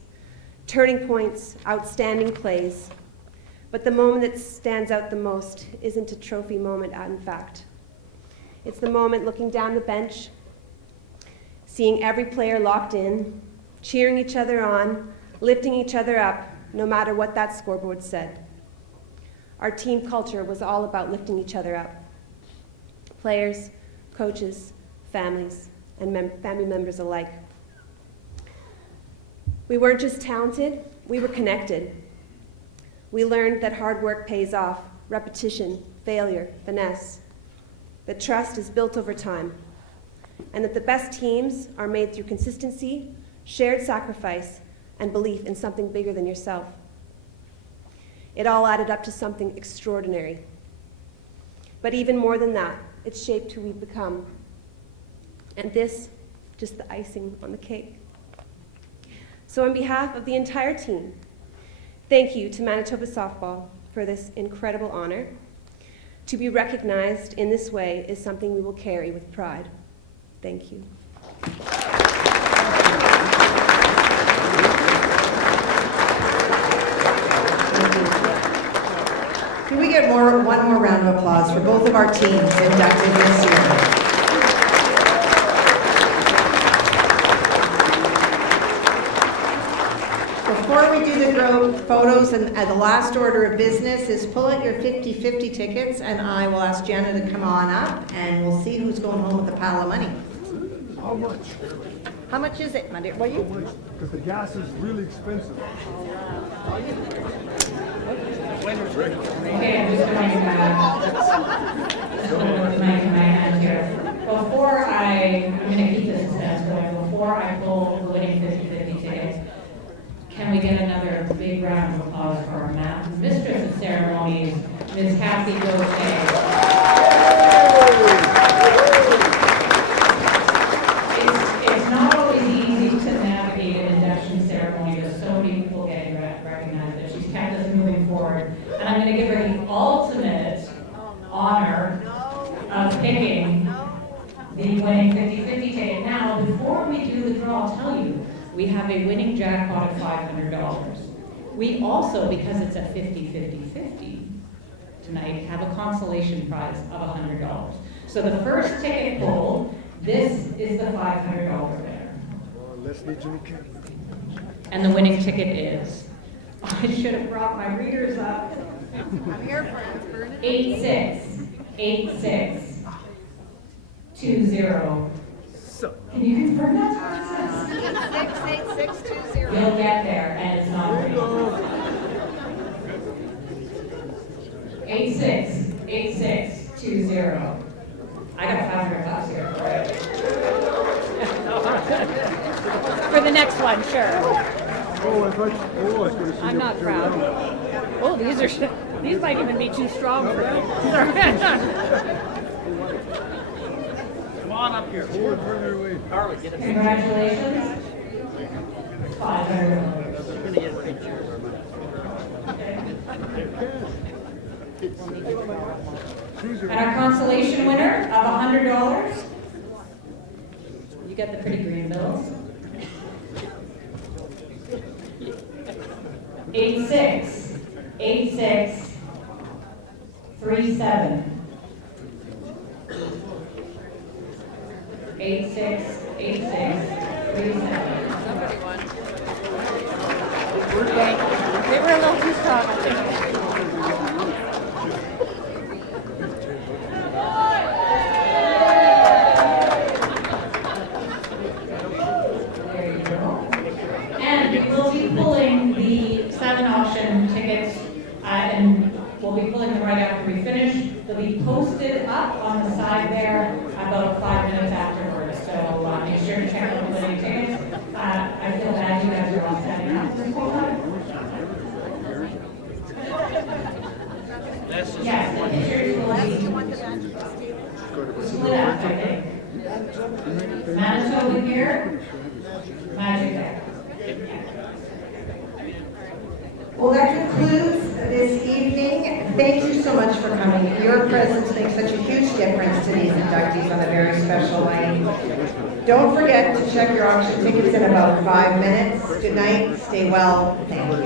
turning points, outstanding plays. But the moment that stands out the most isn't a trophy moment, in fact. It's the moment looking down the bench, seeing every player locked in, cheering each other on, lifting each other up, no matter what that scoreboard said. Our team culture was all about lifting each other up. Players, coaches, families, and family members alike. We weren't just talented, we were connected. We learned that hard work pays off, repetition, failure, finesse, that trust is built over time, and that the best teams are made through consistency, shared sacrifice, and belief in something bigger than yourself. It all added up to something extraordinary. But even more than that, it shaped who we've become. And this, just the icing on the cake. So on behalf of the entire team, thank you to Manitoba Softball for this incredible honor. To be recognized in this way is something we will carry with pride. Thank you. Can we get one more round of applause for both of our teams inducted this year? Before we do the group photos, and the last order of business is pull out your 50-50 tickets, and I will ask Jenna to come on up, and we'll see who's going home with a pile of money. How much? How much is it, my dear? What you? Because the gas is really expensive. Okay, I'm just going with my hand here. I'm going to keep this suspense going. Before I pull the winning 50-50 tickets, can we get another big round of applause for our Mistress of Ceremonies, Ms. Kathy Gauthier. It's not always easy to navigate an induction ceremony with so many people getting recognized, but she's kept us moving forward. And I'm going to give her the ultimate honor of picking the winning 50-50 ticket. Now, before we do the draw, I'll tell you, we have a winning jackpot of $500. We also, because it's a 50-50-50 tonight, have a consolation prize of $100. So the first ticket pulled, this is the $500 winner. And the winning ticket is, I should have brought my readers up. I'm here for it. 868620. Can you confirm that? 868620. You'll get there, and it's not real. 868620. I got $500 here. For the next one, sure. I'm not proud. Oh, these might even be too strong for me. Come on up here. Carly, get it. Congratulations. You're gonna get a picture. And our consolation winner of $100. You get the pretty green bills. 868637. 868637. Somebody won. They were a little too strong, I think. And we'll be pulling the 7 auction tickets, and we'll be pulling them right after we finish. They'll be posted up on the side there about 5 minutes afterwards. So make sure to check out the living tickets. I feel bad you guys are all standing up for the photo. Yes, the pictures will be split up, I think. Manitoba here, Magic there. Well, that concludes this evening. Thank you so much for coming. Your presence makes such a huge difference to these inductees on a very special night. Don't forget to check your auction tickets in about 5 minutes. Good night, stay well, thank you.